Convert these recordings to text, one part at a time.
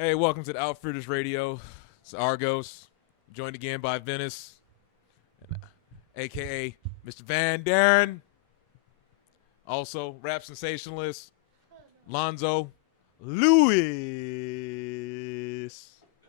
Hey, welcome to the Outfitters Radio. It's Argos, joined again by Venice, a.k.a. Mr. Van Daren. Also, rap sensationalist, Lonzo Lewis.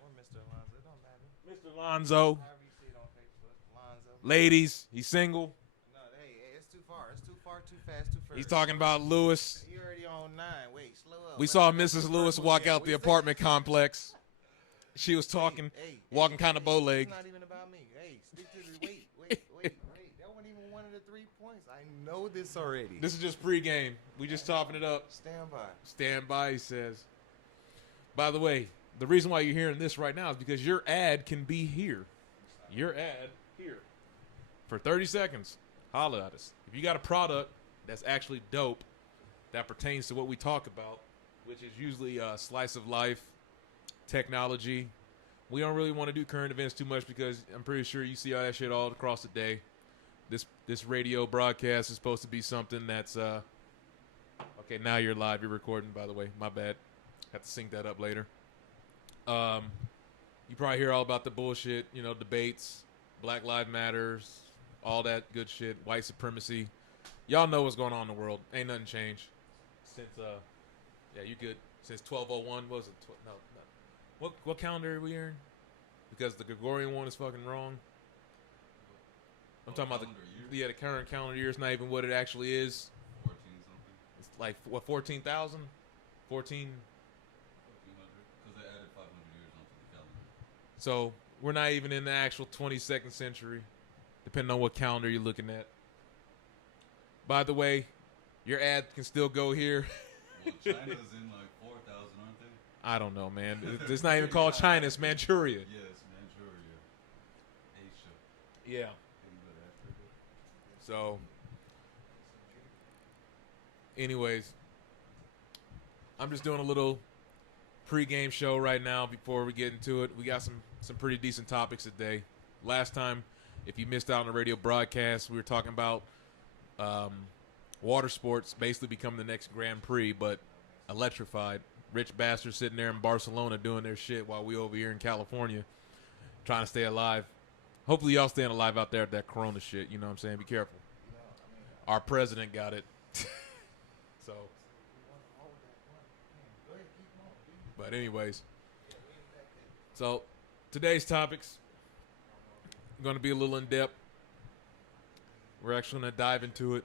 Or Mr. Alonzo, it don't matter. Mr. Lonzo. However you see it on Facebook, Alonzo. Ladies, he's single. No, hey, it's too far. It's too far, too fast, too fast. He's talking about Lewis. You already on 9. Wait, slow up. We saw Mrs. Lewis walk out the apartment complex. She was talking, walking kind of bow-legged. It's not even about me. Hey, stick to the wait. That wasn't even one of the 3 points. I know this already. This is just pregame. We just topping it up. Stand by. Stand by, he says. By the way, the reason why you're hearing this right now is because your ad can be here. Your ad here. For 30 seconds, holla at us. If you got a product that's actually dope, that pertains to what we talk about, which is usually a slice of life, technology. We don't really want to do current events too much because I'm pretty sure you see all that shit all across the day. This radio broadcast is supposed to be something that's okay, now you're live, you're recording, by the way. My bad. Have to sync that up later. You probably hear all about the bullshit, debates, Black Lives Matters, all that good shit, white supremacy. Y'all know what's going on in the world. Ain't nothing changed since yeah, you good. Since 1201, what was it? No. What calendar are we in? Because the Gregorian one is fucking wrong. I'm talking about the current calendar year is not even what it actually is. 14 something. It's like what 14,000? 14. 1400. Because they added 500 years onto the calendar. So we're not even in the actual 22nd century, depending on what calendar you're looking at. By the way, your ad can still go here. Well, China's in like 4,000, aren't they? I don't know, man. It's not even called China. It's Manchuria. Yes, Manchuria. Asia. Yeah. So, anyways, I'm just doing a little pregame show right now before we get into it. We got some pretty decent topics today. Last time, if you missed out on the radio broadcast, we were talking about water sports basically becoming the next Grand Prix, but electrified. Rich bastards sitting there in Barcelona doing their shit while we over here in California trying to stay alive. Hopefully y'all staying alive out there at that corona shit. You know what I'm saying? Be careful. Our president got it. So. But anyways. So today's topics are going to be a little in-depth. We're actually going to dive into it.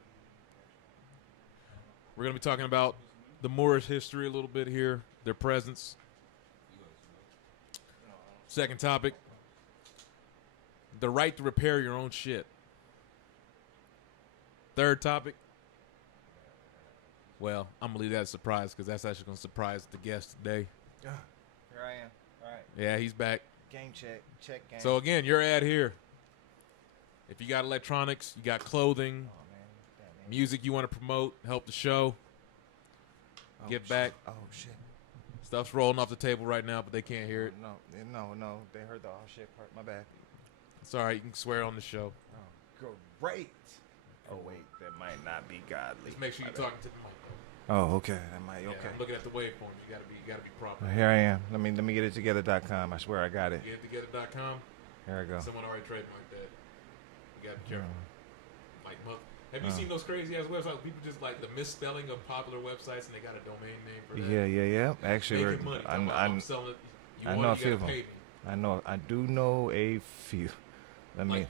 We're going to be talking about the Moorish history a little bit here, their presence. Second topic, the right to repair your own shit. Third topic, well, I'm going to leave that a surprise because that's actually going to surprise the guest today. Here I am. All right. Yeah, he's back. Game check. Check game. So again, your ad here. If you got electronics, you got clothing, Oh, man. Damn, man. music you want to promote, help the show, Oh, get shit. back. Oh, shit. Stuff's rolling off the table right now, but they can't hear it. No. They heard the shit part. My bad. It's all right. You can swear on the show. Oh, great. Oh, wait. That might not be godly. Just make sure My you're bad. talking to the mic. Oh, okay. That might. Yeah, Okay. I'm looking at the waveform. You gotta be proper. Here I am. Let me get it together.com. I swear I got it. GetItTogether.com. Here I go. Someone already trademarked that. You gotta be careful. Mm. Like, have you seen those crazy ass websites? People just like the misspelling of popular websites, and they got a domain name for that. Yeah. Actually, Making money. I'm selling it. You I want know it, a few you of gotta 'em. pay me. I do know a few. Let me. Like,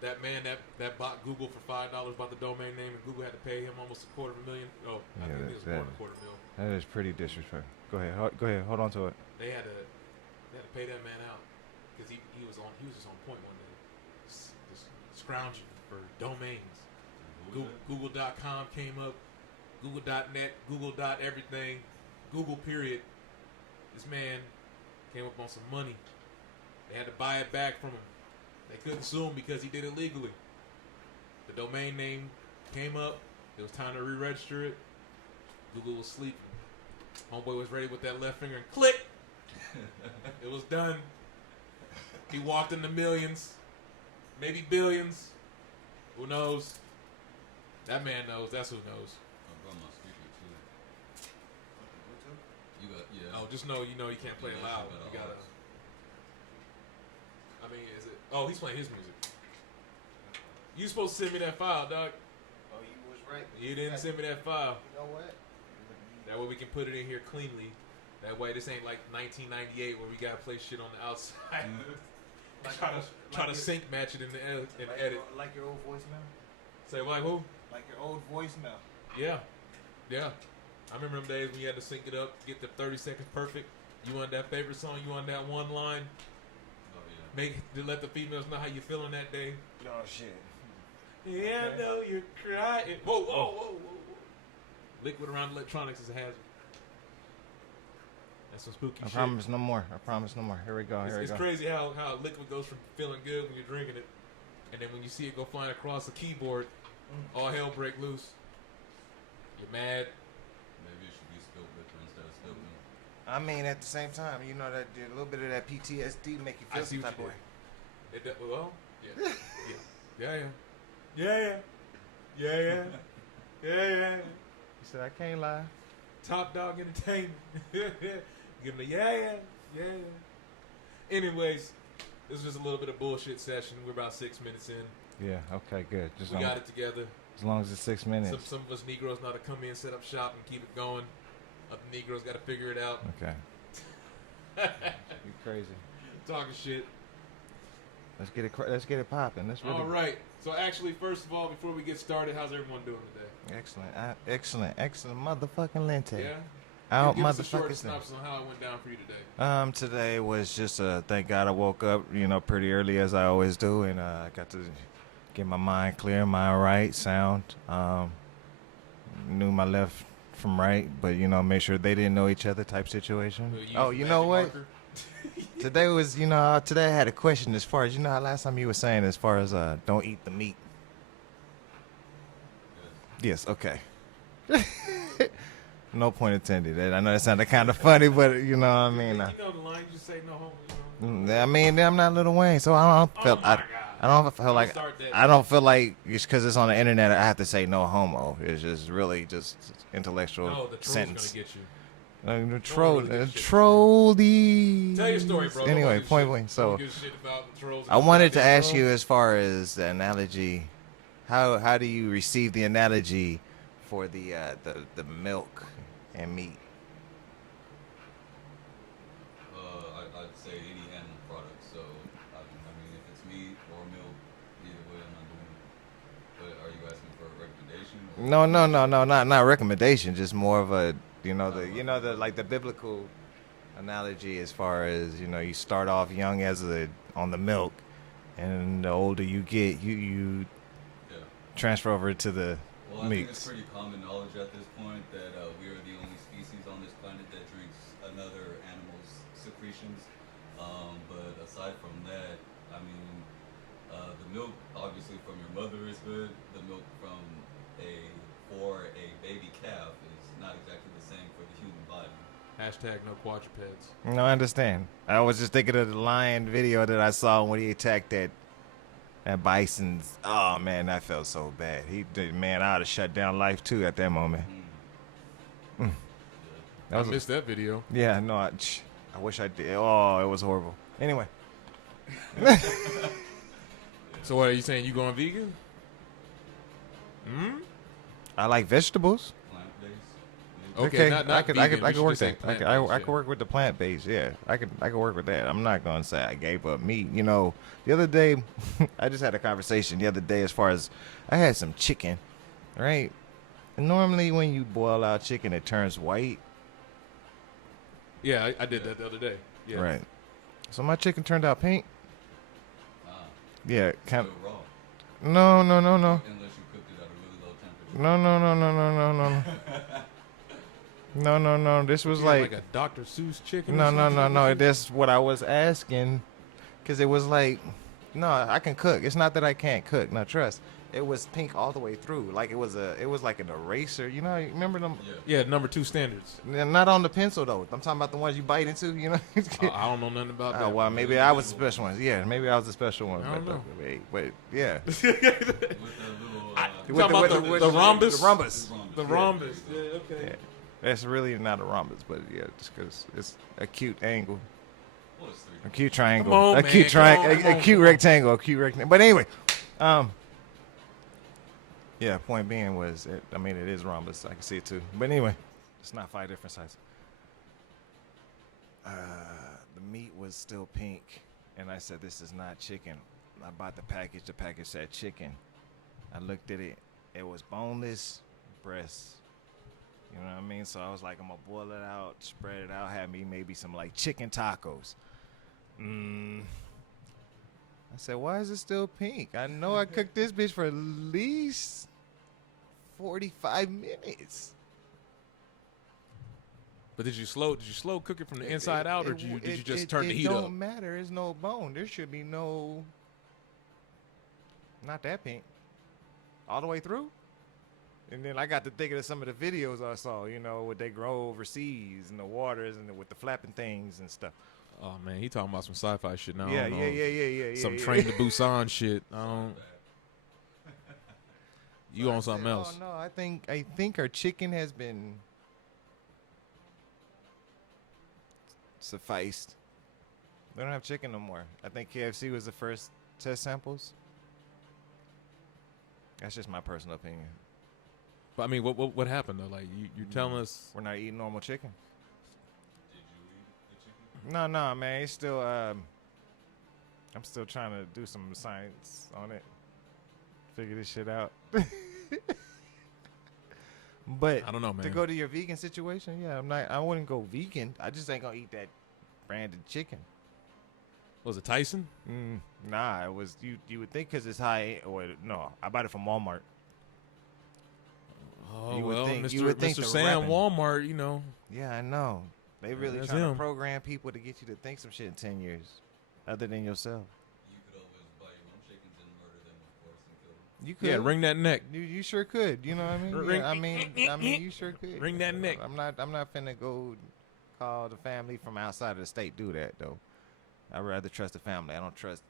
that man that bought Google for $5 bought the domain name, and Google had to pay him almost $250,000. Oh, I Yeah, think it was that- more than $250,000. That is pretty disrespectful. Go ahead. Hold on to it. They had to pay that man out because he was just on point one day, just scrounging for domains. Google.com came up, Google.net, Google. Everything, Google period. This man came up on some money. They had to buy it back from him. They couldn't sue him because he did it legally. The domain name came up. It was time to re-register it. Google was sleeping. Homeboy was ready with that left finger and click. It was done. He walked into millions, maybe billions. Who knows? That man knows. That's who knows. I brought my speaker too. You got, yeah, Oh, just know you can't play it Yeah, loud. she You got gotta. aux. I mean, is it? Oh, he's playing his music. You supposed to send me that file, dog. Oh, you was right. You didn't send me that file. You know what? That way we can put it in here cleanly. That way this ain't like 1998 where we gotta play shit on the outside. try to sync match it in the edit. Like your old voicemail? Say like who? Like your old voicemail. Yeah. I remember them days when you had to sync it up, get the 30 seconds perfect. You want that favorite song? You want that one line? Oh yeah. Let the females know how you feeling that day. Oh shit. Yeah, I know you're crying. Whoa. Liquid around electronics is a hazard. That's some spooky I shit. promise no more. Here we go. It's crazy how liquid goes from feeling good when you're drinking it, and then when you see it go flying across the keyboard, all hell break loose. You're mad. Maybe it should be spilled liquor instead of spilled milk. I mean, at the same time, you know that a little bit of that PTSD make you I feel see some what type you of did. way. Well, yeah. He said, I can't lie. Top Dog Entertainment. Give him a yeah. Anyways, this was just a little bit of bullshit session. We're about 6 minutes in. Yeah, okay, good. Just We got it together. as long as it's 6 minutes. Some of us Negroes know how to come in, set up shop, and keep it going. Other Negroes got to figure it out. Okay. You crazy. Talking shit. Let's get it popping. Let's really. All right. So actually, first of all, before we get started, how's everyone doing today? Excellent, motherfucking Lente. Yeah. Out, Give us a short motherfuckers. synopsis on how it went down for you today. Today was just thank God I woke up, pretty early as I always do, and I got to get my mind clear, mind right, sound. Knew my left from right, but make sure they didn't know each other type situation. Oh, you know what? Today was, today I had a question as far as, how last time you were saying as far as don't eat the meat. Yes, okay. No point intended. I know that sounded kind of funny, but you know what I mean. You know the line, you just say no homo. I mean, I'm not Lil Wayne, so I don't feel I don't feel like it's because it's on the internet. I have to say no homo. It's just really just intellectual No, the troll's sentence. gonna get you. The really troll the. Tell your story, bro. Anyway, Don't point give blank. shit- So don't give shit about the trolls. I wanted to ask you as far as the analogy, how do you receive the analogy for the milk and meat? I'd say any animal product. So I mean, if it's meat or milk, either way, I'm not doing it. But are you asking for a recommendation? Or? No, not recommendation. Just more of a the like the biblical analogy as far as you start off young on the milk, and the older you get, you Yeah. transfer over to the Well, I think it's meats. pretty common knowledge at this point that we are the only species on this planet that drinks another animal's secretions. But aside from that, I mean, the milk obviously from your mother is good. The milk from for a baby calf is not exactly the same for the human body. Hashtag no quadrupeds. No, I understand. I was just thinking of the lion video that I saw when he attacked that bison's. Oh man, that felt so bad. Man, I would have shut down life too at that moment. That I was missed that video. yeah, no, I wish I did. Oh, it was horrible. Anyway, So what are you saying? You going vegan? I like vegetables. Plant-based. Okay, not I could vegan. We work should just say that. I plant-based, could work with the plant based. Yeah, I could work with that. I'm not gonna say I gave up meat. The other day, I just had a conversation the other day as far as I had some chicken, right? And normally when you boil out chicken, it turns white, Yeah, I did that the other day. Yeah. right? So my chicken turned out pink. Yeah, Still raw. no. Unless you cooked it at a really low temperature. No. This was You had like a Dr. Seuss chicken. no. or something? That's what I was asking, because it was like, no, I can cook. It's not that I can't cook. No, trust. It was pink all the way through. Like it was like an eraser. You remember them? Yeah. Yeah, number 2 standards. Not on the pencil though. I'm talking about the ones you bite into. I don't know nothing about that. Oh, well, maybe I was the special one. Yeah, maybe I was the special one. I don't know. But yeah. With the little. Talking about the rhombus? The rhombus. The rhombus. Yeah, okay. That's really not a rhombus, but yeah, just because it's a cute angle. Well, it's 3D. A cute triangle. Come on, a man. cute triangle. Come on, A cute rectangle. A cute rectangle. But anyway, yeah. Point being was, it is rhombus. I can see it too. But anyway, it's not 5 different sizes. The meat was still pink, and I said, "This is not chicken." I bought the package. The package said chicken. I looked at it. It was boneless breast. You know what I mean? So I was like, I'm gonna boil it out, spread it out, have me maybe some like chicken tacos. I said, why is it still pink? I know I cooked this bitch for at least 45 minutes. But did you slow cook it from the inside out, or did you just turn the heat up? It up? don't matter. There's no bone. There should be no. Not that pink. All the way through. And then I got to thinking of some of the videos I saw, what they grow overseas in the waters and with the flapping things and stuff. Oh man, he talking about some sci-fi shit now. Yeah. Some Train to Busan shit. You on something else? Oh no, I think our chicken has been sufficed. They don't have chicken no more. I think KFC was the first test samples. That's just my personal opinion. But I mean, what happened though? Like you're telling us we're not eating normal chicken. Did you eat the chicken? No, man. It's still. I'm still trying to do some science on it. Figure this shit out. But I don't know, man. To go to your vegan situation, yeah, I wouldn't go vegan. I just ain't gonna eat that branded chicken. Was it Tyson? Nah, it was you would think because it's high. Or no, I bought it from Walmart. Oh, you would well, think, Mr. Sam repping. Walmart, Yeah, I know. They really that's trying him. to program people to get you to think some shit in 10 years, other than yourself. You could always buy your own chickens and murder them, of course, and kill them. You could. Yeah, ring that neck. You sure could. You know what I mean? Ring- Yeah, I mean, you sure could. Ring that neck. I'm not finna go call the family from outside of the state do that though. I'd rather trust the family. I don't trust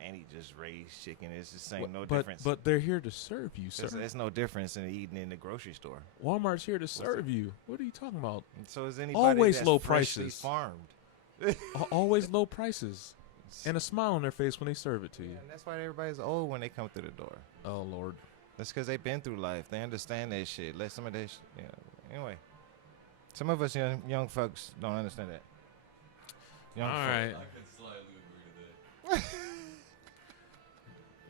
any just raised chicken. It's the same, no difference. But they're here to serve you, sir. It's no difference in eating in the grocery store. Walmart's here to serve you. What are you talking about? And so is anybody Always that's low freshly prices. farmed. Always low prices and a smile on their face when they serve it to you. Yeah, and that's why everybody's old when they come through the door. Oh Lord. That's because they've been through life. They understand that shit. Let some of that Anyway, some of us young folks don't understand that. Young All folk. right. I could slightly agree to that.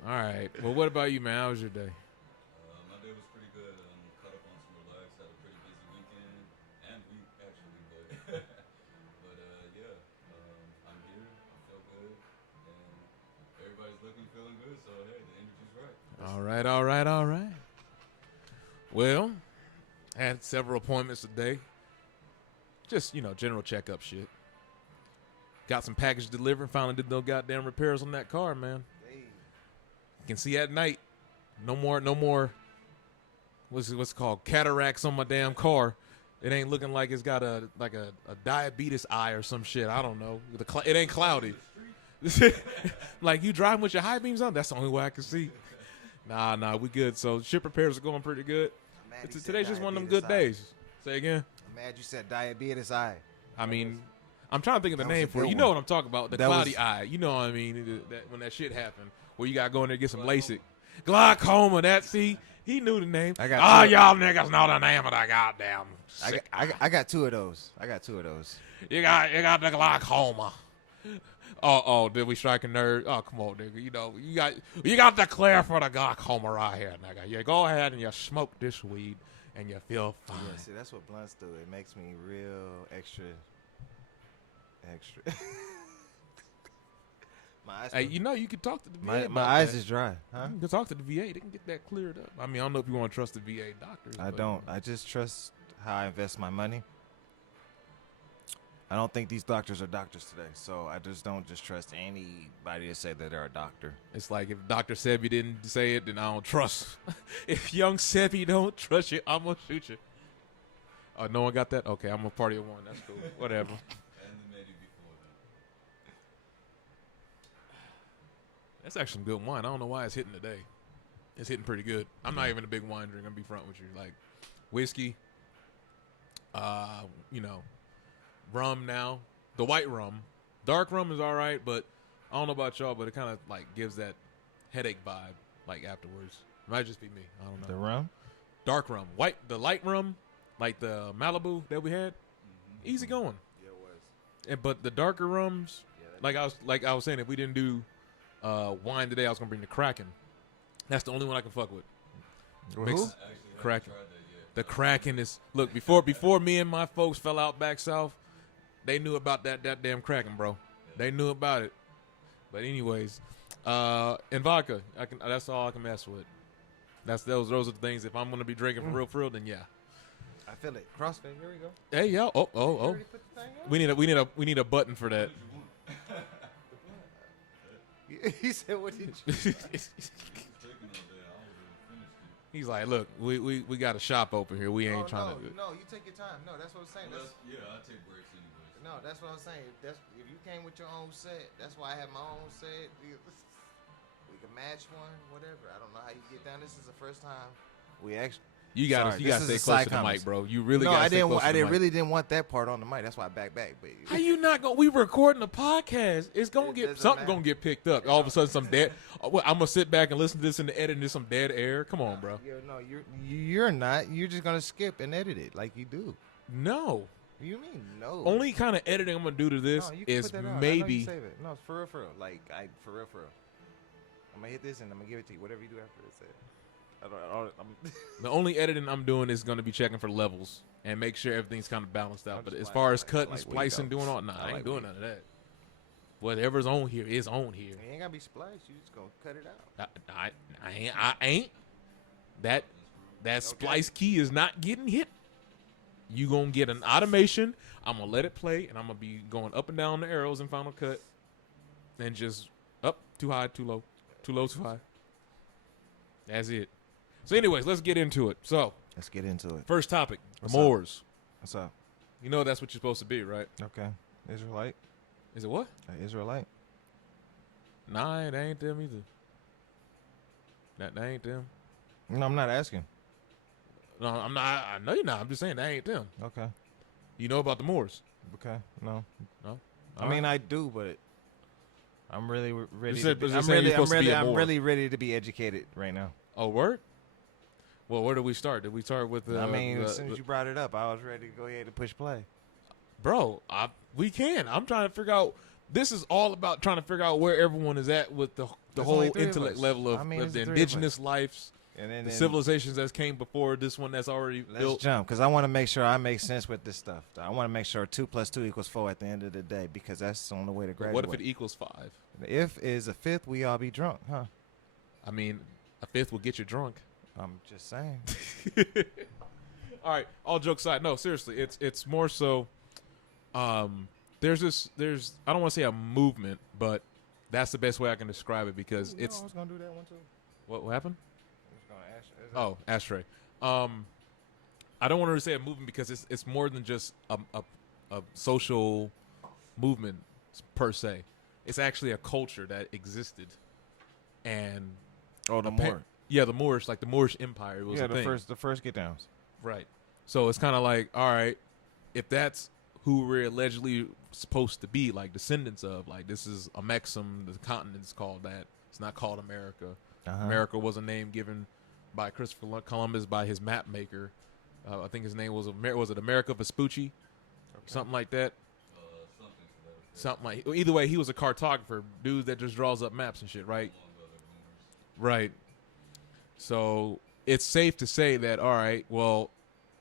All right. Well, what about you, man? How was your day? My day was pretty good. Caught up on some relax. Had a pretty busy weekend and week actually, but yeah. I'm here. I feel good, and everybody's looking, feeling good. So hey, the energy's right. All right. Well, had several appointments today. Just, general checkup shit. Got some package delivered. Finally did no goddamn repairs on that car, man. You can see at night. No more. What's it called? Cataracts on my damn car. It ain't looking like it's got a diabetes eye or some shit. I don't know. It ain't cloudy. Like you driving with your high beams on. That's the only way I can see. Nah, we good. So ship repairs are going pretty good. Today's just one of them good days. Say again. I'm mad you said diabetes eye. I mean, I'm trying to think of the That was name a for it. good You know one. what I'm talking about? The That cloudy was- eye. You know what I mean? When that shit happened, where you got to go in there and get some LASIK. Glaucoma. He knew the name. I got two. Y'all niggas know the name of the goddamn. I got two of those. You got the glaucoma. Oh, did we strike a nerve? Oh, come on, nigga. You got the clear for the glaucoma right here, nigga. You go ahead and you smoke this weed and you feel fine. Yeah, see, that's what blunts do. It makes me real extra. My eyes. Hey, you can talk to the VA. my about eyes that. is dry. Huh? You can talk to the VA. They can get that cleared up. I mean, I don't know if you want to trust the VA doctors. I but- don't. I just trust how I invest my money. I don't think these doctors are doctors today, so I just don't trust anybody to say that they're a doctor. It's like if Dr. Sebi didn't say it, then I don't trust. If young Sebi don't trust you, I'm going to shoot you. Oh, no one got that? Okay, I'm a party of one. That's cool. Whatever. And the lady before them. That's actually some good wine. I don't know why it's hitting today. It's hitting pretty good. I'm not even a big wine drinker. I'm going to be front with you. Like whiskey, You know, rum now. The white rum. Dark rum is all right, but I don't know about y'all, but it kind of like gives that headache vibe like afterwards. It might just be me. I don't know. The rum? Dark rum. The light rum, like the Malibu that we had, easy going. Yeah, it was. But the darker rums, like I was saying, if we didn't do wine today, I was gonna bring the Kraken. That's the only one I can fuck with. Who? Mix- I actually haven't Kraken. tried that yet. The Kraken is look before me and my folks fell out back south, they knew about that damn Kraken, bro. They knew about it. But anyways, and vodka, that's all I can mess with. Those are the things. If I'm gonna be drinking for real, then yeah. I feel it. CrossFit. Here we go. Hey yo, oh. Already put the thing on? We need a button for that. He said, "What did you?" Taking all day. I was finished it. He's like, look, we got a shop open here. We ain't trying to. No, you take your time. No, that's what I'm saying. Well, I take breaks anyways. No, that's what I'm saying. If you came with your own set, that's why I have my own set. We can match one, whatever. I don't know how you get down. This is the first time we actually. You got Sorry, to this stay is a close side to the mic, comments. bro. You really No, got to I stay didn't. close to the mic. Really didn't want that part on the mic. That's why I back. But How you not going? We recording a podcast. It's gonna It get doesn't something matter. gonna get picked up. All of a sudden, some dead. I'm gonna sit back and listen to this in the edit, and there's some dead air. Come on, bro. Yeah, no, you're not. You're just gonna skip and edit it like you do. No. You mean no? Only kind of editing I'm gonna do to this No, you can is put that out. I know maybe. you save it. No, it's for real. Like for real. I'm gonna hit this and I'm gonna give it to you. Whatever you do after this. I'm The only editing I'm doing is going to be checking for levels and make sure everything's kind of balanced out. I'm But just as like- far as like- cutting, like weed, splicing, though. doing all, nah, I I ain't like doing weed. none of that. Whatever's on here is on here. You ain't gotta be spliced. You just gonna cut it out. I ain't. That splice key is not getting hit. You gonna get an automation. I'm gonna let it play, and I'm gonna be going up and down the arrows in Final Cut, and just up, too high, too low, too low, too high. That's it. So, anyways, let's get into it. So, Let's get into it. first topic: What's the up? Moors. What's up? You know that's what you're supposed to be, right? Okay. Israelite. Is it what? Israelite. Nah, they ain't them either. That ain't them. No, I'm not asking. No, I'm not. I know you're not. I'm just saying that ain't them. Okay. You know about the Moors? Okay. No. No. I mean, I do, but I'm really ready. You said- To be, you're saying you're supposed to be a I'm Moor. really ready to be educated right now. Oh, word? Well, where did we start? Did we start with the? I mean, as soon as you brought it up, I was ready to go ahead and push play. bro, we can. I'm trying to figure out. This is all about trying to figure out where everyone is at with the There's whole only three of intellect us. level of, I mean, of the there's three of indigenous lives, And then the civilizations that came before this one that's already let's built. jump because I want to make sure I make sense with this stuff. I want to make sure 2 + 2 = 4 at the end of the day because that's the only way to But graduate. what if it equals 5? If is a fifth, we all be drunk, huh? I mean, a fifth will get you drunk. I'm just saying. All right, all jokes aside, no, seriously, it's more so. There's I don't want to say a movement, but that's the best way I can describe it because Ooh, it's I was gonna do that one too. what happened. I was gonna ask. Oh, ashtray. I don't want to say a movement because it's more than just a social movement per se. It's actually a culture that existed, and Oh, the Moor. yeah, the Moorish, like the Moorish Empire was Yeah, a thing. the first get downs. Right. So it's kind of like, all right, if that's who we're allegedly supposed to be, like descendants of, like this is a Mexum, the continent's called that. It's not called America. America was a name given by Christopher Columbus by his map maker. I think his name was it America Vespucci, something like that. Something to that effect, Something like either way, he was a cartographer, dude that just draws up maps and shit, right? among other rumors. Right. So it's safe to say that, all right, well,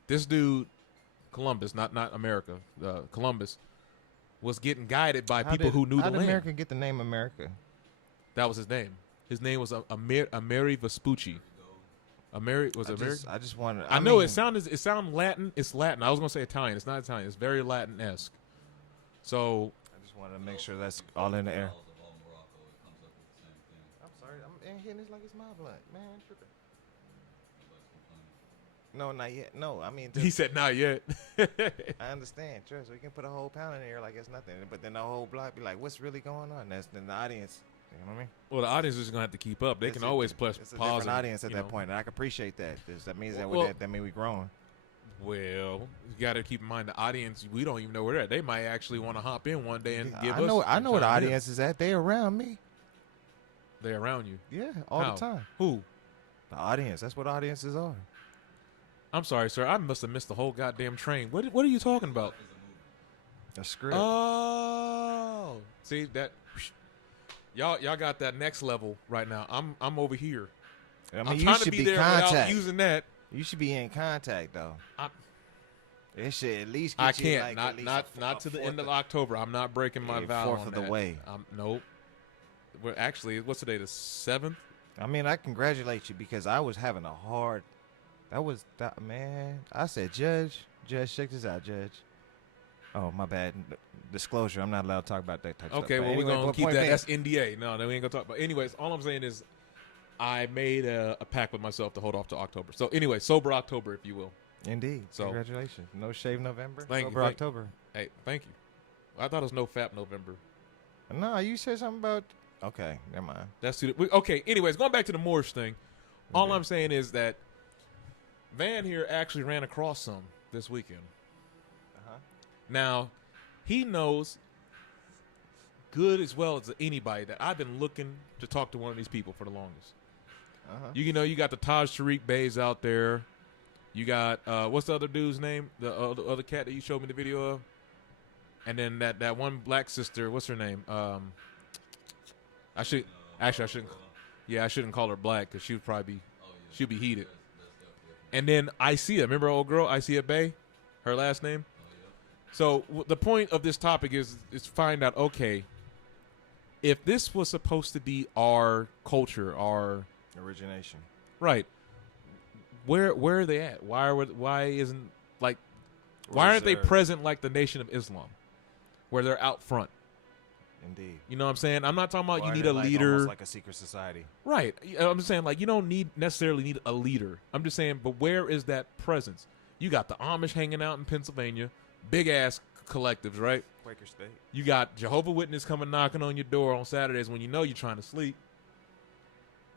this dude, Columbus, not America, Columbus, was getting guided by people who knew the How did land. America get the name America? That was his name. His name was Ameri Vespucci. Ameri was it American? I just wanted. I know mean, it sound Latin. It's Latin. I was gonna say Italian. It's not Italian. It's very Latin-esque. So I just wanted to make sure that's all in the air. Files of all Morocco, it comes up with the same thing. I'm sorry. I'm hitting this like it's my blunt, man. Tripping. That's No, not yet. No, I mean, he said, "Not yet." I understand. Trust. We can put a whole pound in there like it's nothing, but then the whole block be like, "What's really going on?" That's then the audience. You know what I mean? Well, the audience is gonna have to keep up. They It's can a- always press It's a pause. different and, audience at you that know. point, and I can appreciate that. That means Well- that means we growing. Well, you got to keep in mind the audience. We don't even know where they're at. They might actually want to hop in one day and give I us. know. I know where the chime in. audience is at. They around me. They're around you. Yeah, all How? the time. Who? The audience. That's what audiences are. I'm sorry, sir. I must have missed the whole goddamn train. What are you talking about? Is a movie. A script. Oh, see that. Y'all got that next level right now. I'm over here. I mean, I'm you trying to should be be there without contact. using that. You should be in contact though. It should at least. Get I you can't. like not at least not a not to the fourth end of October. I'm not breaking my Yeah, vow fourth on of the that. way. Nope. Well, actually, what's today? The 7th. I mean, I congratulate you because I was having a hard. Man. I said, Judge, check this out, Judge. Oh, my bad. Disclosure. I'm not allowed to talk about that type of stuff. Okay, But well, anyway, we're going but to keep point that. being- That's NDA. No, we ain't going to talk about. Anyways, all I'm saying is I made a pact with myself to hold off to October. So, anyway, sober October, if you will. Indeed. So- Congratulations. No shave November. Thank you, Sober thank you. October. Hey, thank you. I thought it was no FAP November. No, you said something about. Okay, never mind. That's too. Okay, anyways, going back to the Moorish thing. All Okay. I'm saying is that Van here actually ran across some this weekend. Uh-huh. Now, he knows good as well as anybody that I've been looking to talk to one of these people for the longest. Uh-huh. You know, you got the Taj Tariq Bays out there. You got what's the other dude's name? The other cat that you showed me the video of. And then that one black sister. What's her name? I shouldn't. I shouldn't call her black because she would probably be. Oh, yeah. She'd be heated. That's definitely. And then Isia, remember old girl Isia Bay, her last name. Oh, yeah. So the point of this topic is find out, okay, if this was supposed to be our culture, our Origination. right, where are they at? Why isn't like why aren't they Reserved. present like the Nation of Islam, where they're out front? Indeed. You know what I'm saying? I'm not talking about Why you are need they a like leader, almost like a secret society. right? I'm just saying like you don't necessarily need a leader. I'm just saying, but where is that presence? You got the Amish hanging out in Pennsylvania, big ass collectives, right? Quaker State. You got Jehovah Witness coming knocking on your door on Saturdays when you know you're trying to sleep.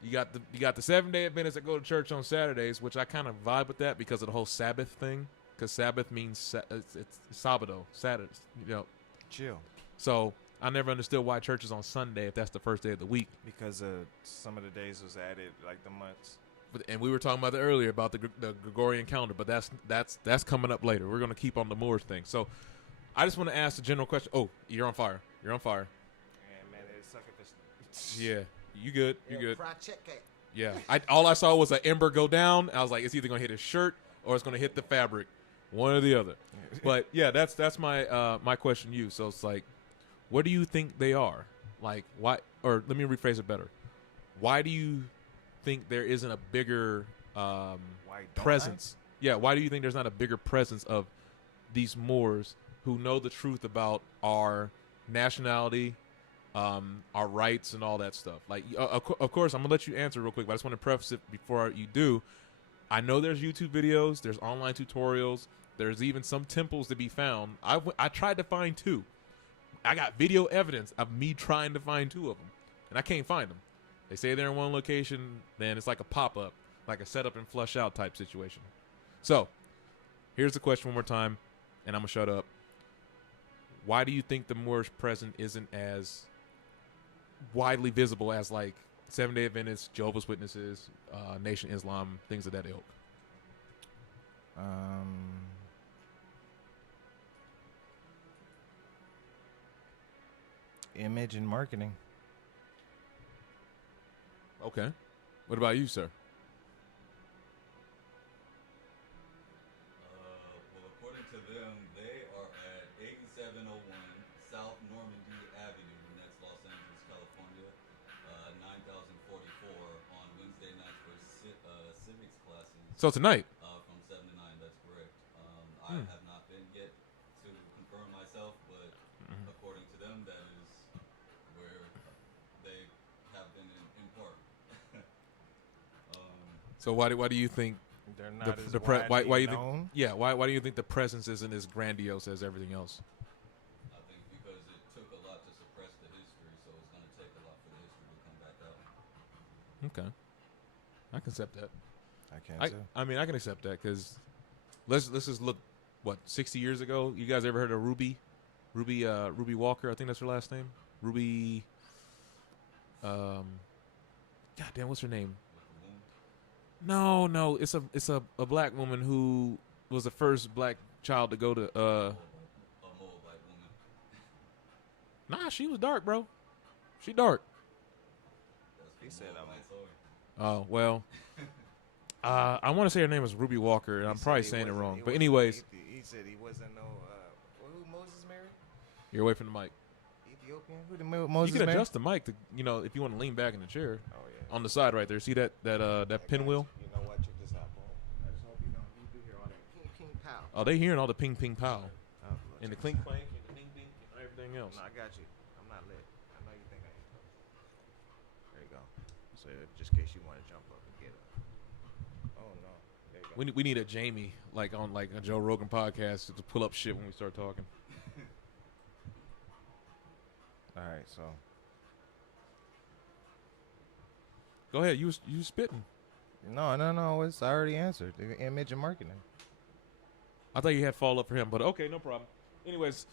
You got the 7-day Adventists that go to church on Saturdays, which I kind of vibe with that because of the whole Sabbath thing. Because Sabbath means it's Sabado, Saturday, you know. Chill. So I never understood why church is on Sunday if that's the first day of the week. Because some of the days was added, like the months. And we were talking about that earlier about the Gregorian calendar, but that's coming up later. We're gonna keep on the Moors thing. So I just want to ask the general question. Oh, you're on fire. You're on fire. Yeah, man, they suck at this. Yeah, you good? You good? Fried chicken. Yeah. All I saw was an ember go down. I was like, it's either gonna hit his shirt or it's gonna hit the fabric, one or the other. But yeah, that's my my question to you. So it's like, what do you think they are? Like, why? Or let me rephrase it better. Why do you think there isn't a bigger Why don't presence? Yeah. Why do you think there's not a bigger presence of these Moors who know the truth about our nationality, our rights, and all that stuff? Like, of course, I'm gonna let you answer real quick, but I just want to preface it before you do. I know there's YouTube videos, there's online tutorials, there's even some temples to be found. I tried to find 2. I got video evidence of me trying to find 2 of them, and I can't find them. They say they're in one location, then it's like a pop-up, like a set up and flush out type situation. So, here's the question one more time, and I'm gonna shut up. Why do you think the Moorish present isn't as widely visible as like 7-day Adventists, Jehovah's Witnesses, Nation Islam, things of that ilk? Image and marketing. Okay. What about you, sir? Well, according to them, they are at 8701 South Normandy Avenue, and that's Los Angeles, California, 9044 on Wednesday nights for civics classes So tonight. from 7 to 9. That's correct. I have not been yet to confirm myself, but according to them, that is where they have been in part. So why do you think They're not as why widely you known. think why do you think the presence isn't as grandiose as everything else? I think because it took a lot to suppress the history, so it's going to take a lot for the history to come back out. Okay, I can accept that. I can too. I mean, I can accept that because let's just look. What 60 years ago? You guys ever heard of Ruby Walker? I think that's her last name. Ruby. God damn, what's her name? No, it's a black woman who was the first black child to go to. A Moabite woman. Nah, she was dark, bro. She dark. That's He said I'm- Moabite story. Oh well. I want to say her name was Ruby Walker, and I'm probably saying it wrong. But anyways, he said he wasn't no. Who Moses married? you're away from the mic. Ethiopian? Who did Moses You can marry? adjust the mic to, if you want to lean back in the chair Oh yeah. on the side right there. See that pinwheel? You know what? Check this out, bro. I just hope you do hear all that ping pow. Oh, they hearing all the ping ping pow Oh, and the clink clank and the ding ding and everything else. No, I got you. I'm not lit. I know you think I am. There you go. So just in case you want to jump up and get up. Oh no. There you go. We need a Jamie like on like a Joe Rogan podcast to pull up shit when we start talking. All right, so Go ahead, you spitting. no. It's I already answered. The image and marketing. I thought you had follow up for him, but okay, no problem. Anyways,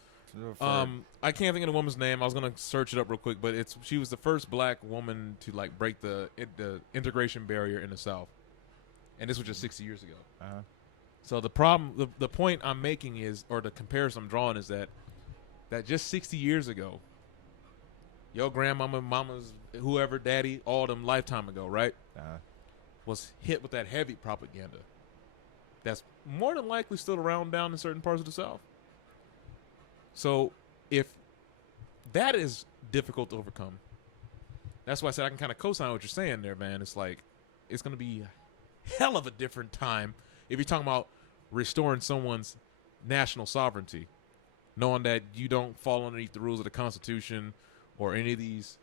I can't think of the woman's name. I was gonna search it up real quick, but she was the first black woman to like break the integration barrier in the South, and this was just 60 years ago. Uh-huh. So the problem, the point I'm making is, or the comparison I'm drawing is that just 60 years ago, your grandmama, mama's, whoever, daddy, all them lifetime ago, right, was hit with that heavy propaganda. That's more than likely still around down in certain parts of the South. So if that is difficult to overcome, that's why I said I can kind of co-sign what you're saying there, man. It's like it's going to be a hell of a different time if you're talking about restoring someone's national sovereignty, knowing that you don't fall underneath the rules of the Constitution or any of these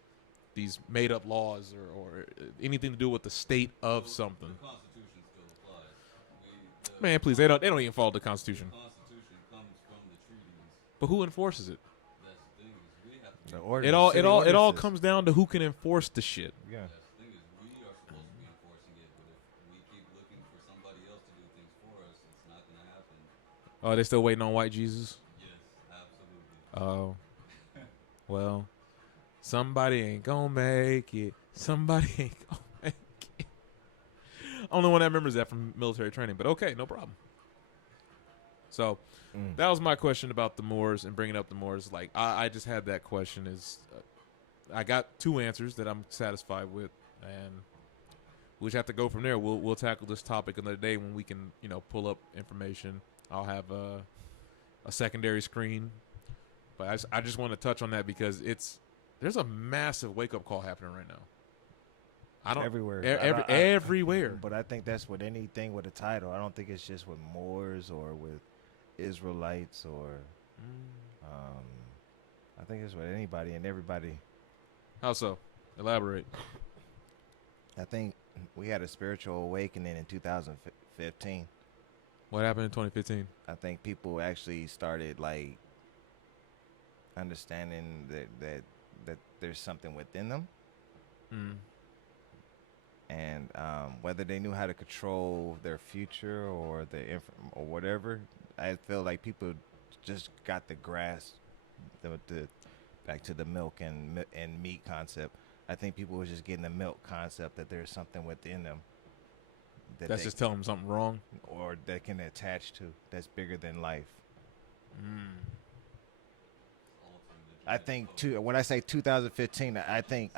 made-up laws or anything to do with the state of something. The Constitution still applies. Man, please, they don't even follow the Constitution. The Constitution comes from the treaties. But who enforces it? That's the thing is we have to. The That's ordinance, It all city ordinances. comes down to who can enforce the shit. Yeah. the thing is we are supposed to be enforcing it, but if we keep looking for somebody else to do things for us, it's not going to happen. Oh, they still waiting on white Jesus? Yes, absolutely. Oh, well, somebody ain't gonna make it. Somebody ain't gonna make it. Only one that remembers that from military training, but okay, no problem. So that was my question about the Moors and bringing up the Moors. Like, I just had that question. I got two answers that I'm satisfied with, and we just have to go from there. We'll tackle this topic another day when we can, pull up information. I'll have a secondary screen, but I just want to touch on that because there's a massive wake up call happening right now. Everywhere. Everywhere. But I think that's with anything with a title. I don't think it's just with Moors or with Israelites or I think it's with anybody and everybody. How so? Elaborate. I think we had a spiritual awakening in 2015. What happened in 2015? I think people actually started like understanding that there's something within them. And whether they knew how to control their future or or whatever, I feel like people just got the grasp, the back to the milk and meat concept. I think people were just getting the milk concept that there's something within them That's just telling them something wrong, or they can attach to that's bigger than life. I think when I say 2015, I think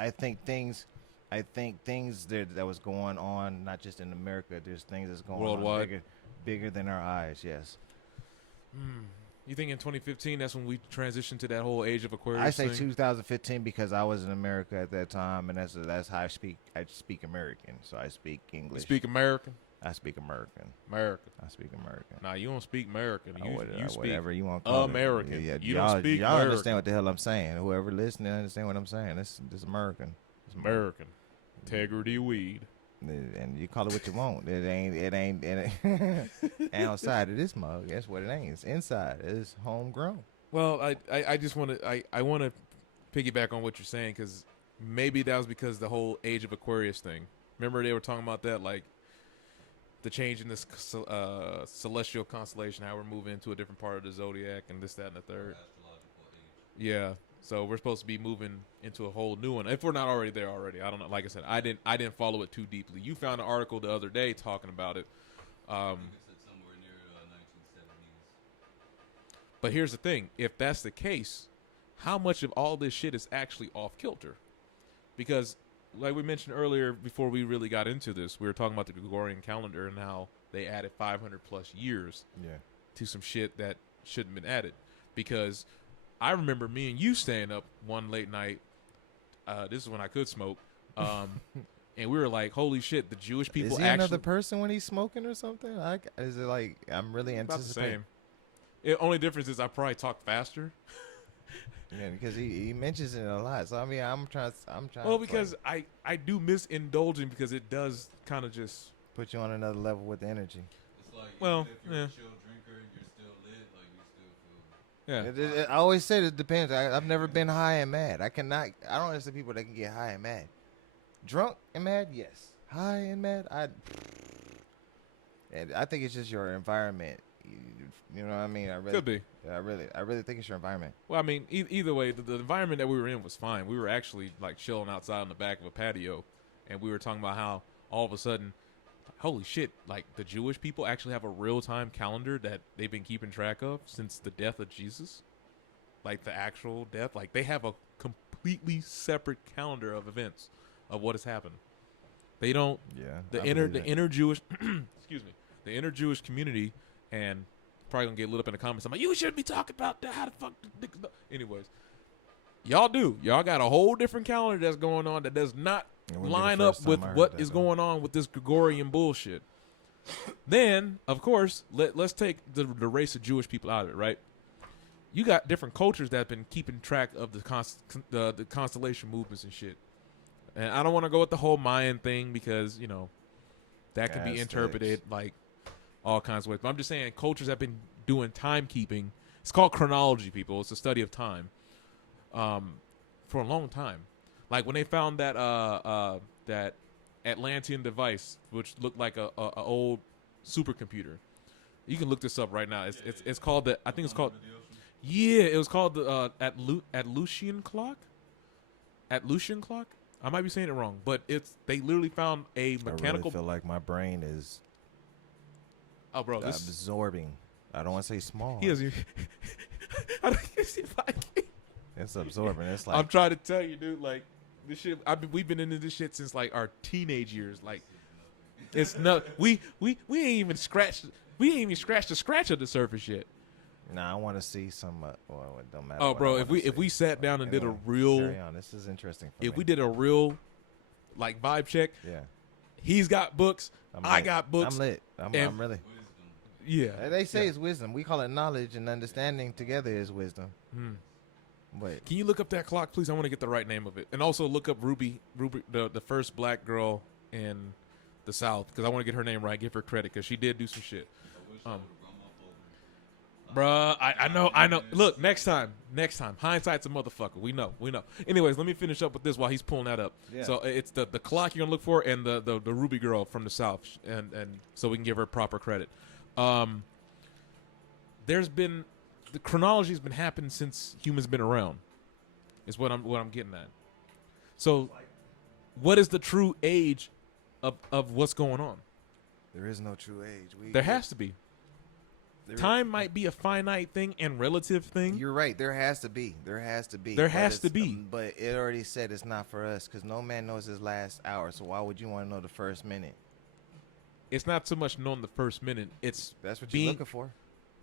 things that was going on, not just in America. There's things that's going worldwide, on bigger than our eyes. Yes. You think in 2015 that's when we transitioned to that whole age of Aquarius? I say thing? 2015 because I was in America at that time, and that's how I speak. I speak American, so I speak English. You speak American? I speak American. American. I speak American. Nah, you don't speak American. You speak whatever you want to call American. it. Yeah, you don't speak y'all American. understand what the hell I'm saying. Whoever listening understand what I'm saying. This American. It's American. Integrity weed. And you call it what you want. It ain't outside of this mug. That's what it ain't. It's inside. It's homegrown. Well, I just want to I want to piggyback on what you're saying because maybe that was because the whole age of Aquarius thing. Remember they were talking about that like the change in this celestial constellation, how we're moving into a different part of the zodiac, and this, that, and the third. Astrological age. Yeah. So we're supposed to be moving into a whole new one. If we're not already there already, I don't know. Like I said, I didn't follow it too deeply. You found an article the other day talking about it. I think it said somewhere near 1970s. But here's the thing: if that's the case, how much of all this shit is actually off kilter? Because, like we mentioned earlier, before we really got into this, we were talking about the Gregorian calendar and how they added 500 plus years Yeah. to some shit that shouldn't have been added. Because I remember me and you staying up one late night. This is when I could smoke. And we were like, holy shit, the Jewish people Is he actually... another person when he's smoking or something? Is it like I'm really About the anticipating? same. The only difference is I probably talk faster. Yeah, because he mentions it a lot. So I mean, I'm trying. Well, because I do miss indulging because it does kind of just... put you on another level with the energy. It's like, Well, even if you're yeah. a chill drinker, you're still lit. Like, you still feel. Yeah. I always said it depends. I've never been high and mad. I don't understand people that can get high and mad. Drunk and mad, yes. High and mad, and I think it's just your environment. You know what I mean? Could be. I really think it's your environment. Well, I mean, either way, the environment that we were in was fine. We were actually like chilling outside on the back of a patio, and we were talking about how all of a sudden, holy shit, like the Jewish people actually have a real-time calendar that they've been keeping track of since the death of Jesus. Like the actual death. Like they have a completely separate calendar of events of what has happened. They don't... Yeah. The inner Jewish... excuse me. The inner Jewish community, and probably gonna get lit up in the comments. I'm like, you shouldn't be talking about that. How the fuck? Anyways, y'all do. Y'all got a whole different calendar that's going on that does not line up with what is going on with this Gregorian bullshit. Then, of course, let's take the race of Jewish people out of it, right? You got different cultures that have been keeping track of the constellation movements and shit. And I don't want to go with the whole Mayan thing because, you know, that could be Aztecs. interpreted like all kinds of ways. But I'm just saying cultures have been doing timekeeping. It's called chronology, people. It's a study of time for a long time. Like when they found that that Atlantean device, which looked like a old supercomputer. You can look this up right now. It's called the... I think it's called... Yeah, it was called the Atlusian clock. Atlusian clock. I might be saying it wrong, but they literally found a mechanical... I really feel like my brain is oh, bro, this... absorbing. I don't want to say small. He doesn't... I don't see if I can... It's absorbing. It's like I'm trying to tell you, dude. Like this shit. We've been into this shit since like our teenage years. Like it's not. We ain't even scratched. We ain't even scratched the scratch of the surface yet. Nah, I want to see some. Well, it don't matter. Oh, what bro, I if wanna we see. sat down and did a Anyway, real... Carry on. This is interesting. For If me. we did a real, like, vibe check, Yeah. he's got books, I lit. got books. I'm lit. I'm and- really. Wisdom. Yeah. They say Yeah. it's wisdom. We call it knowledge, and understanding together is wisdom. But Can you look up that clock, please? I want to get the right name of it, and also look up Ruby, the first black girl in the South, because I want to get her name right, give her credit, because she did do some shit. I wish I would have run my Bruh, folder. I know. Look, next time. Hindsight's a motherfucker. We know. Anyways, let me finish up with this while he's pulling that up. Yeah. So it's the clock you're gonna look for, and the Ruby girl from the South, and so we can give her proper credit. There's been the chronology's been happening since humans been around. Is what I'm getting at. So, what is the true age of what's going on? there is no true age. There has to be. there- Time might be a finite thing and relative thing. You're right. There has to be. There has to be. There But has to it's, be. But it already said it's not for us because no man knows his last hour. So why would you want to know the first minute? It's not so much knowing the first minute. It's That's what being, you're looking for.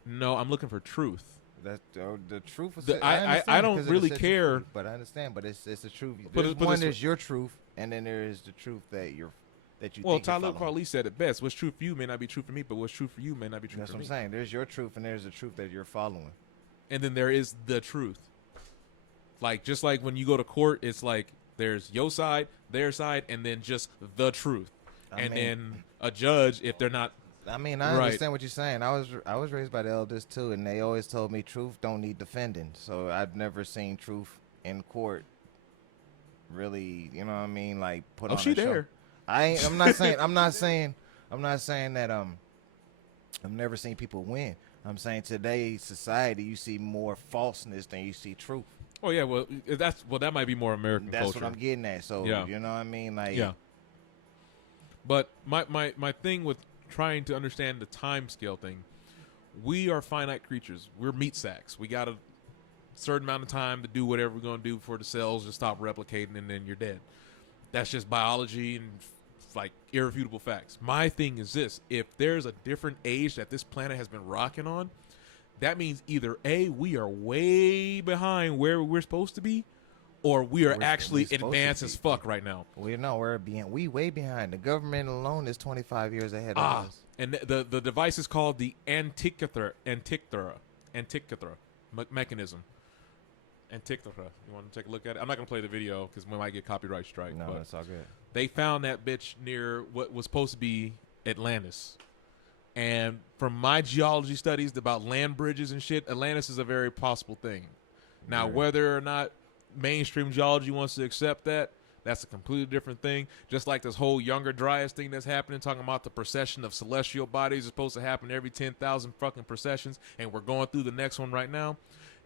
No, I'm looking for truth. That the truth is. I don't really care. But I understand. But it's the truth. But There's it's- but one it's- is your truth, and then there is the truth that you. Well, think you're Talib following. Kweli said it best. What's true for you may not be true for me, but what's true for you may not be true That's for what me. I'm saying. There's your truth, and there's the truth that you're following. And then there is the truth. Like, just like when you go to court, it's like there's your side, their side, and then just the truth. I And mean- then a judge, if they're not... I mean, I Right. understand what you're saying. I was raised by the elders too, and they always told me truth don't need defending. So I've never seen truth in court. Really, you know what I mean? Like put Oh, on she a show. there. I'm not saying I'm not saying that I've never seen people win. I'm saying today's society, you see more falseness than you see truth. Oh yeah, well that might be more American That's culture. what I'm getting at. So Yeah. you know what I mean? Like, Yeah. But my thing with trying to understand the time scale thing, we are finite creatures. We're meat sacks. We got a certain amount of time to do whatever we're going to do before the cells just stop replicating and then you're dead. That's just biology and like irrefutable facts. My thing is this: if there's a different age that this planet has been rocking on, that means either A, we are way behind where we're supposed to be, or we are actually advanced as fuck right now. we know we way behind. The government alone is 25 years ahead of us. And the device is called the Antikythera mechanism. Antikythera. You want to take a look at it? I'm not going to play the video because we might get copyright strike. No, but that's all good. they found that bitch near what was supposed to be Atlantis. And from my geology studies about land bridges and shit, Atlantis is a very possible thing. Now, Right. whether or not mainstream geology wants to accept that, that's a completely different thing. Just like this whole Younger Dryas thing that's happening, talking about the procession of celestial bodies is supposed to happen every 10,000 fucking processions, and we're going through the next one right now.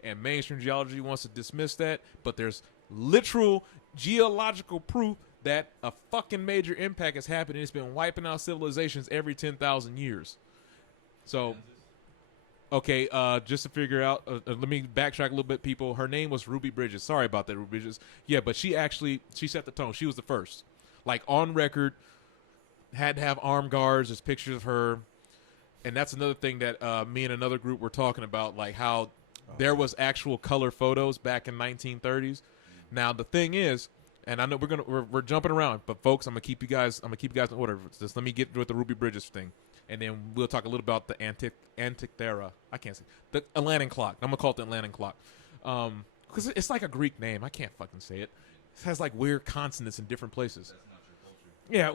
And mainstream geology wants to dismiss that, but there's literal geological proof that a fucking major impact has happened, and it's been wiping out civilizations every 10,000 years. So, okay, just to figure out, let me backtrack a little bit, people. Her name was Ruby Bridges. Sorry about that, Ruby Bridges. Yeah, but she set the tone. She was the first. Like, on record, had to have armed guards. There's pictures of her. And that's another thing that me and another group were talking about, like how there was actual color photos back in 1930s. Now, the thing is, and I know we're jumping around, but folks, I'm gonna keep you guys in order. Just let me get with the Ruby Bridges thing, and then we'll talk a little about the Antikythera. I can't say the Atlantic clock. I'm gonna call it the Atlantic clock, because it's like a Greek name. I can't fucking say it. It has like weird consonants in different places. That's not your culture. Yeah,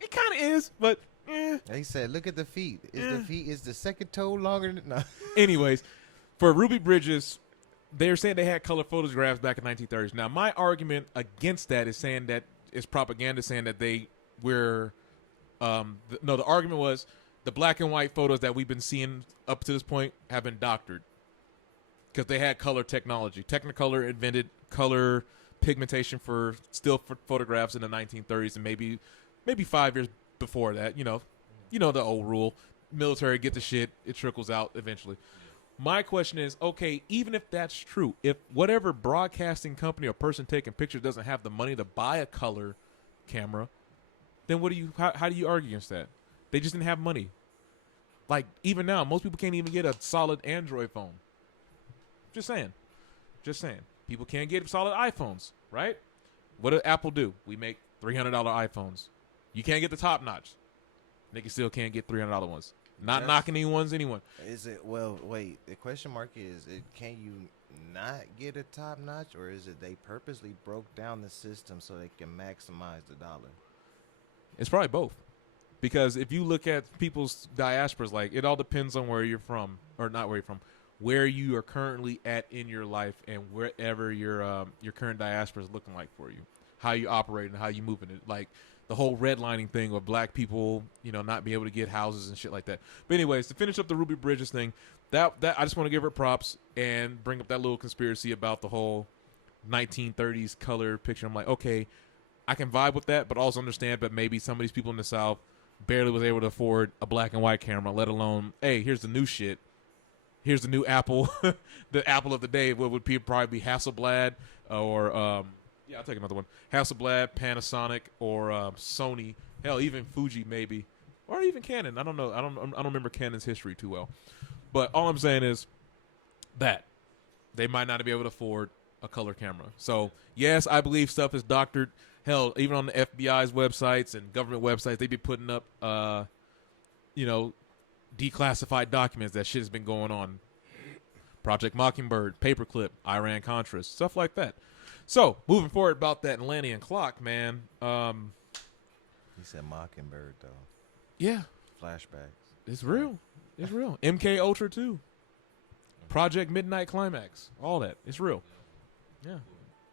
it kind of is, but. He said, "Look at the feet. Is the second toe longer than?" No. Anyways, for Ruby Bridges, they're saying they had color photographs back in 1930s. Now, my argument against that is saying that it's propaganda, saying that they were. The argument was the black and white photos that we've been seeing up to this point have been doctored because they had color technology. Technicolor invented color pigmentation for still photographs in the 1930s, and maybe 5 years before that. You know the old rule: military, get the shit, it trickles out eventually. My question is, okay, even if that's true, if whatever broadcasting company or person taking pictures doesn't have the money to buy a color camera, then how do you argue against that? They just didn't have money. Like, even now, most people can't even get a solid Android phone. Just saying. People can't get solid iPhones, right? What did Apple do? We make $300 iPhones. You can't get the top notch. Niggas still can't get $300 ones. Not knocking anyone. Is it? Well, wait. The question mark is: can you not get a top notch, or is it they purposely broke down the system so they can maximize the dollar? It's probably both. Because if you look at people's diasporas, like, it all depends on where you're from, or not where you're from, where you are currently at in your life, and wherever your current diaspora is looking like for you, how you operate and how you moving it. Like the whole redlining thing of black people, not being able to get houses and shit like that. But anyways, to finish up the Ruby Bridges thing, that I just want to give her props and bring up that little conspiracy about the whole 1930s color picture. I'm like, okay, I can vibe with that, but also understand that maybe some of these people in the South barely was able to afford a black and white camera, let alone, hey, here's the new shit. Here's the new Apple, the Apple of the day. What would probably be Hasselblad or I'll take another one. Hasselblad, Panasonic, or Sony. Hell, even Fuji maybe, or even Canon. I don't know. I don't remember Canon's history too well. But all I'm saying is that they might not be able to afford a color camera. So yes, I believe stuff is doctored. Hell, even on the FBI's websites and government websites, they be putting up, declassified documents that shit has been going on. Project Mockingbird, Paperclip, Iran-Contra, stuff like that. So, moving forward about that Atlantean clock, man. He said Mockingbird, though. Yeah. Flashbacks. It's real. It's real. MK Ultra 2. Project Midnight Climax. All that. It's real. Yeah.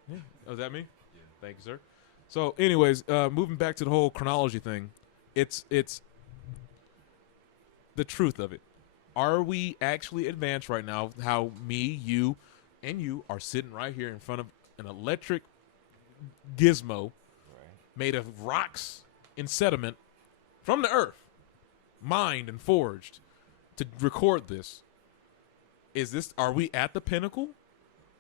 Yeah. Oh, is that me? Yeah. Thank you, sir. So, anyways, moving back to the whole chronology thing, it's the truth of it. Are we actually advanced right now? How me, you, and you are sitting right here in front of an electric gizmo Right. made of rocks and sediment from the earth, mined and forged to record this. Are we at the pinnacle?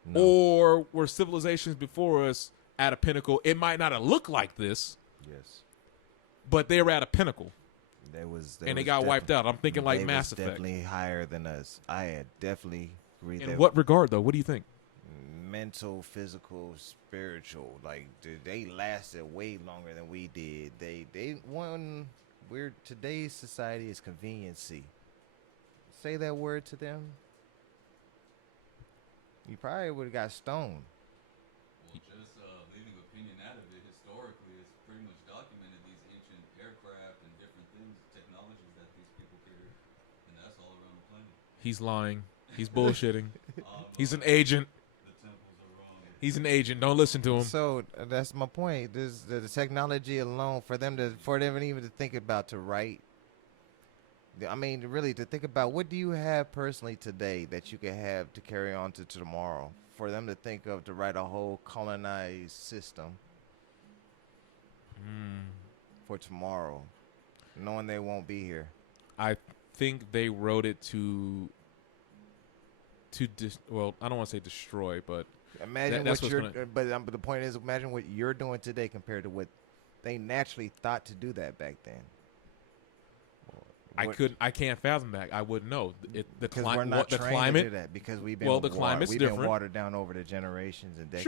No. Or were civilizations before us at a pinnacle? It might not have looked like this, Yes. but they were at a pinnacle and they got wiped out. I'm thinking like Mass Effect. Definitely higher than us. I had definitely agree. In what regard, though? What do you think? Mental, physical, spiritual. Like, dude, they lasted way longer than we did. Today's society is conveniency. Say that word to them, you probably would have got stoned. Well, just leaving opinion out of it, historically, it's pretty much documented these ancient aircraft and different things, technologies that these people carried, and that's all around the planet. He's lying. He's bullshitting. He's an No, agent. the temples are wrong. He's an agent. Don't listen to him. So that's my point. The technology alone for them even to think about to write. I mean, really to think about what do you have personally today that you could have to carry on to tomorrow. For them to think of to write a whole colonized system for tomorrow, knowing they won't be here. I think they wrote it to well, I don't want to say destroy, but Imagine that's what what's you're. But the point is, imagine what you're doing today compared to what they naturally thought to do that back then. I can't fathom that. I wouldn't know. Because we're not the trained climate. to do that because we've been The climate's we've different. been watered down over the generations and decades.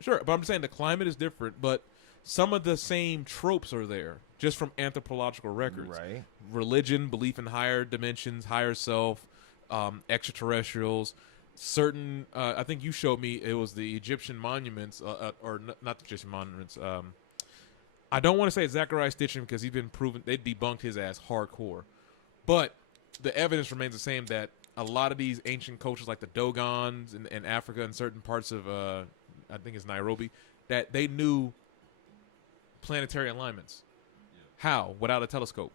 Sure. But I'm saying the climate is different, but some of the same tropes are there just from anthropological records. Right. Religion, belief in higher dimensions, higher self, extraterrestrials, certain, I think you showed me, it was the Egyptian monuments, not the Egyptian monuments. I don't want to say it's Zachariah Stitchin because he's been proven, they debunked his ass hardcore. But the evidence remains the same that a lot of these ancient cultures like the Dogons in Africa and certain parts of, I think it's Nairobi, that they knew planetary alignments. Yeah. How? Without a telescope.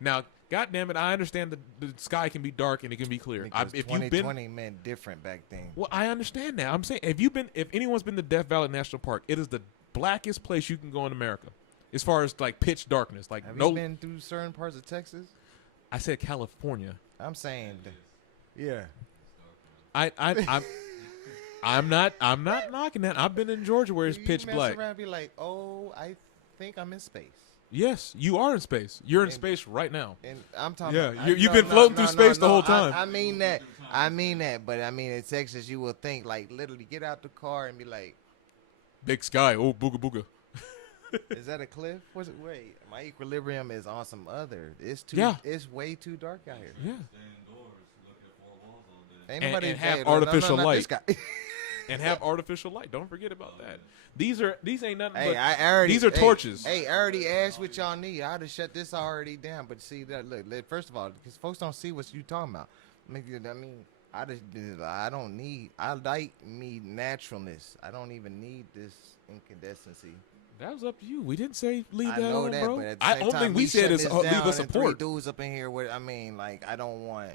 Now, God damn it, I understand the sky can be dark and it can be clear. Because If 2020 you've been, meant different back then. well, I understand that. I'm saying if anyone's been to Death Valley National Park, it is the blackest place you can go in America, as far as like pitch darkness. Like Have no, you been through certain parts of Texas? I said California. I'm saying, It is. yeah. It's dark, man. I'm not knocking that. I've been in Georgia where it's You pitch mess black. around and be like, oh, I think I'm in space. Yes, you are in space. You're in And- space right now. And I'm talking. Yeah, about, you've been floating through space the whole time. I mean that. But I mean in Texas, you will think like literally get out the car and be like, Big sky. Oh, booga booga. is that a cliff? What's it? Wait, my equilibrium is on some other. It's too. Yeah. It's way too dark out here. Yeah. Stay indoors, look at four walls all day. Ain't And- nobody and have hey, no, artificial not this light. guy. And have artificial light. Don't forget about that. These ain't nothing Hey, but I already. these are hey, torches. Hey, I already asked what y'all need. I'd have shut this already down. But see that look. First of all, because folks don't see what you talking about. I don't need. I like me naturalness. I don't even need this incandescency. That was up to you. We didn't say leave I that know on, that, bro. but at the I same only time, thing we said shut is this leave down us and support. Three dudes up in here. With, I mean, like I don't want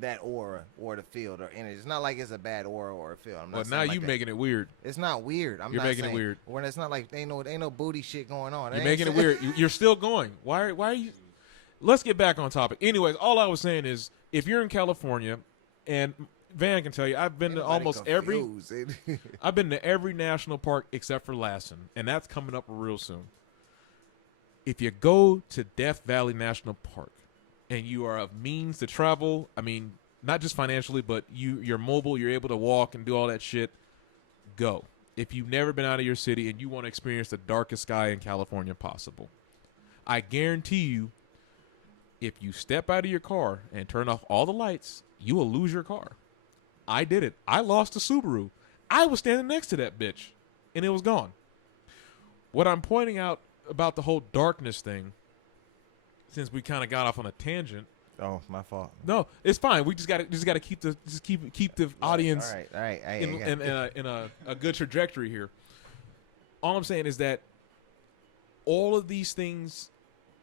that aura or the field or energy. It's not like it's a bad aura or a field. I'm not Well, saying now like you that. making it weird. It's not weird. You're not making it saying, weird. When it's not like ain't no booty shit going on. I You're ain't making it saying- weird. You're still going. Why are you? Let's get back on topic. Anyways, all I was saying is if you're in California, and Van can tell you, I've been to Anybody almost every. confused. I've been to every national park except for Lassen, and that's coming up real soon. If you go to Death Valley National Park and you are of means to travel, I mean, not just financially, but you're mobile, you're able to walk and do all that shit, go. If you've never been out of your city and you want to experience the darkest sky in California possible, I guarantee you, if you step out of your car and turn off all the lights, you will lose your car. I did it. I lost a Subaru. I was standing next to that bitch, and it was gone. What I'm pointing out about the whole darkness thing, since we kind of got off on a tangent. Oh, my fault. No, it's fine. We just got to keep the audience All right. in a good trajectory here. All I'm saying is that all of these things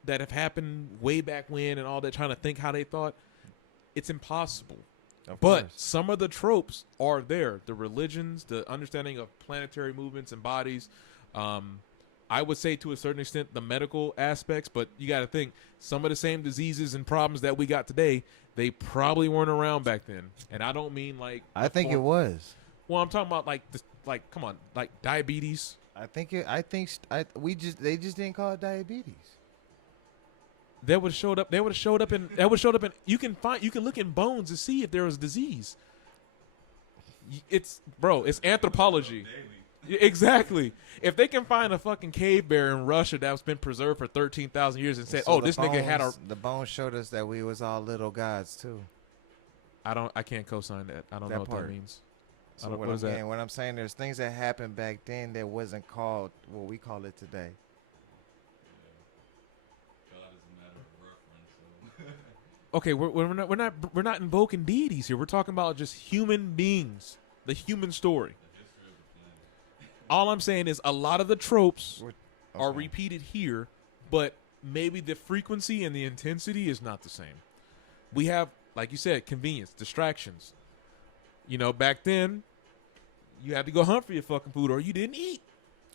that have happened way back when and all that, trying to think how they thought, it's impossible. Of But course. some of the tropes are there. The religions, the understanding of planetary movements and bodies. I would say to a certain extent the medical aspects, but you got to think some of the same diseases and problems that we got today, they probably weren't around back then. And I don't mean like I think it was. Well, I'm talking about like this, like come on, like diabetes. They just didn't call it diabetes. That would have showed up. You can look in bones to see if there was disease. It's anthropology. Exactly. If they can find a fucking cave bear in Russia that's been preserved for 13,000 years and said, So this nigga had a. The bones showed us that we was all little gods too. I can't co-sign that. I don't That know what part. that means. So what is that? what I'm saying, there's things that happened back then that wasn't called what we call it today. God is a matter of reference. So. Okay, we're not invoking deities here. We're talking about just human beings, the human story. The history of the planet. All I'm saying is a lot of the tropes are Okay. repeated here, but maybe the frequency and the intensity is not the same. We have, like you said, convenience, distractions. You know, back then, you had to go hunt for your fucking food or you didn't eat.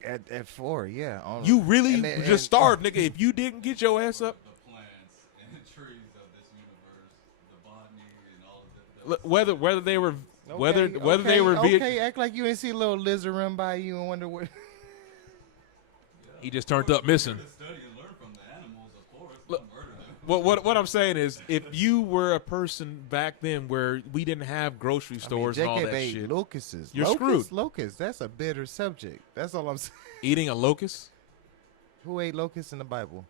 At 4, yeah. You really and- just starved, nigga. If you didn't get your ass up, The plants and the trees of this universe, the botany and all of that. whether they were whether they were okay, act like you didn't see a little lizard run by you and wonder what. he just turned up missing. To study and learn from the animals, of course. Look, Don't murder them. What I'm saying is, if you were a person back then where we didn't have grocery stores and all that ate shit, locusts. You're Locusts, screwed. Locusts. That's a bitter subject. That's all I'm saying. eating a locust. Who ate locusts in the Bible?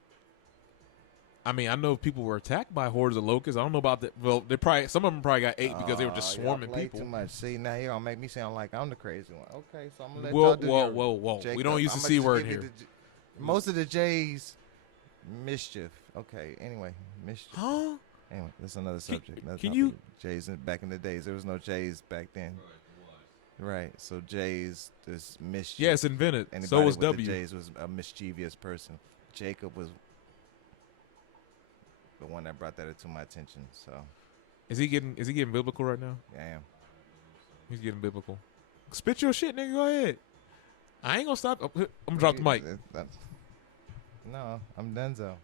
I mean, I know people were attacked by hordes of locusts. I don't know about that. Well, some of them probably got ate because they were just Y'all swarming play people. Too much. See, now you're gonna make me sound like I'm the crazy one. Okay, so I'm gonna let Whoa, y'all do whoa, your whoa, whoa. We Jacob. don't use the I'ma C just word give you here. most of the J's mischief. Okay, anyway, mischief. Huh? Anyway, that's another subject. That's can not you- the J's back in the days? There was no J's back then. Right. So J's, this mischief. Yeah, it's invented. Anybody So was with the W. J's was a mischievous person. Jacob was the one that brought that into my attention. So Is he getting biblical right now? yeah, I am. He's getting biblical. Spit your shit, nigga. Go ahead. I ain't gonna stop. I'm gonna drop the mic. No, I'm Denzel.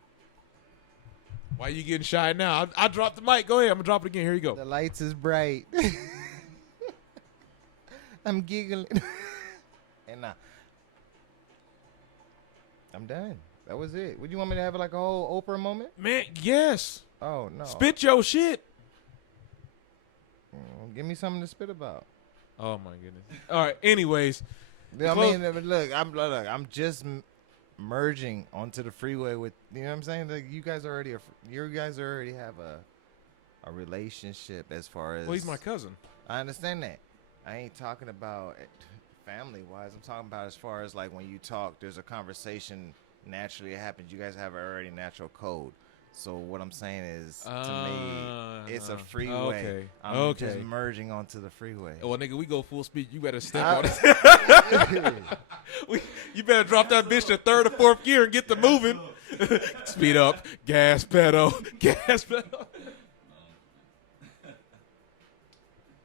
Why you getting shy now? I dropped the mic. Go ahead. I'm gonna drop it again. Here you go. The lights is bright. I'm giggling. And I'm done. That was it. Would you want me to have like a whole Oprah moment? Man, yes. Oh no. Spit your shit. Give me something to spit about. Oh my goodness. All right. Anyways, I Close- mean, I'm just merging onto the freeway with, you know what I'm saying? Like you guys already have a relationship as far as. well, he's my cousin. I understand that. I ain't talking about family wise. I'm talking about as far as like when you talk, there's a conversation naturally happens. You guys have already natural code. So what I'm saying is, to me, it's a freeway. Okay. I'm just merging onto the freeway. Well, nigga, we go full speed. You better step I- on it. You better drop that bitch to third or fourth gear and get the moving. Speed up, gas pedal, gas pedal.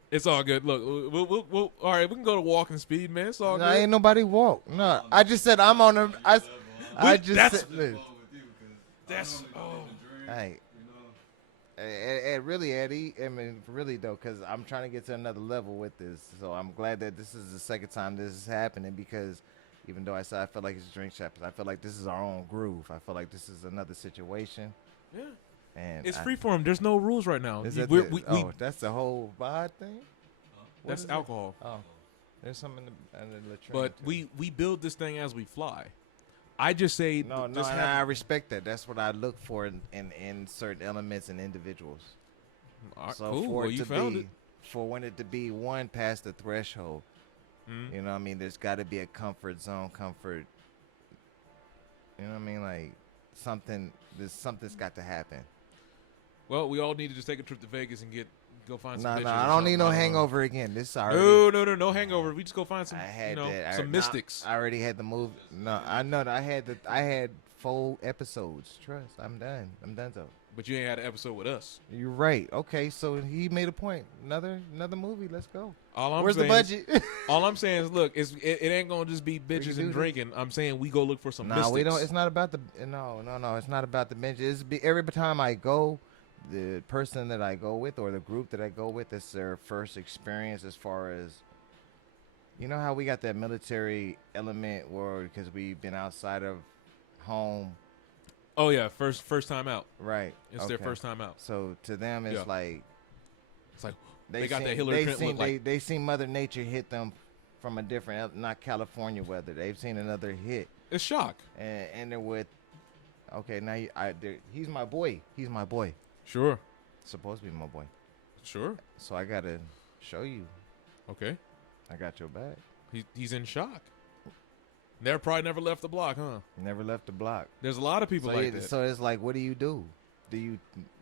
It's all good. Look, we'll all right. We can go to walking speed, man. It's all No, good. ain't nobody walk. No, I just said I'm on a. I just that's- said, look, That's hey, really, Eddie. I mean, really though, because I'm trying to get to another level with this. So I'm glad that this is the second time this is happening because even though I said I feel like it's drink chapters, I feel like this is our own groove. I feel like this is another situation. Yeah. And It's freeform. There's no rules right now. Is that that's the whole vibe thing. What that's is it? alcohol. Oh, there's something in the latrine. But too. we build this thing as we fly. I just say No, this and happened- I respect that. That's what I look for in certain elements and individuals. All right, So cool. for Well, it you to found be, it. for when it to be one past the threshold, Mhm. you know what I mean? There's got to be a comfort zone, comfort. You know what I mean? Like something's got to happen. Well, we all need to just take a trip to Vegas and get go find No, some bitches. no, or I don't something. need no hangover again. This already. No hangover. We just go find some, I had some mystics. I already had the move. No, I know. I had 4 episodes. Trust. I'm done. So. But you ain't had an episode with us. You're right. Okay, so he made a point. Another movie. Let's go. Where's the budget? All I'm saying is, look, it ain't gonna just be bitches do and this. drinking. I'm saying we go look for some. No, mystics. we don't. It's not about the. No. It's not about the bench. Every time I go, the person that I go with or the group that I go with, it's their first experience as far as. You know how we got that military element where because we've been outside of home. Oh yeah, first time out. Right. It's their first time out. So to them, it's Yeah. like It's like they got that Hillary they Clinton seen, look like. they seen Mother Nature hit them from a different, not California weather. They've seen another hit, It's shock. and they're with. Okay, now he's my boy. He's my boy. Sure. Supposed to be my boy. Sure. So I gotta show you. Okay. I got your back. He's in shock. Probably never left the block, huh? Never left the block. There's a lot of people like that. So it's like, what do you do? Do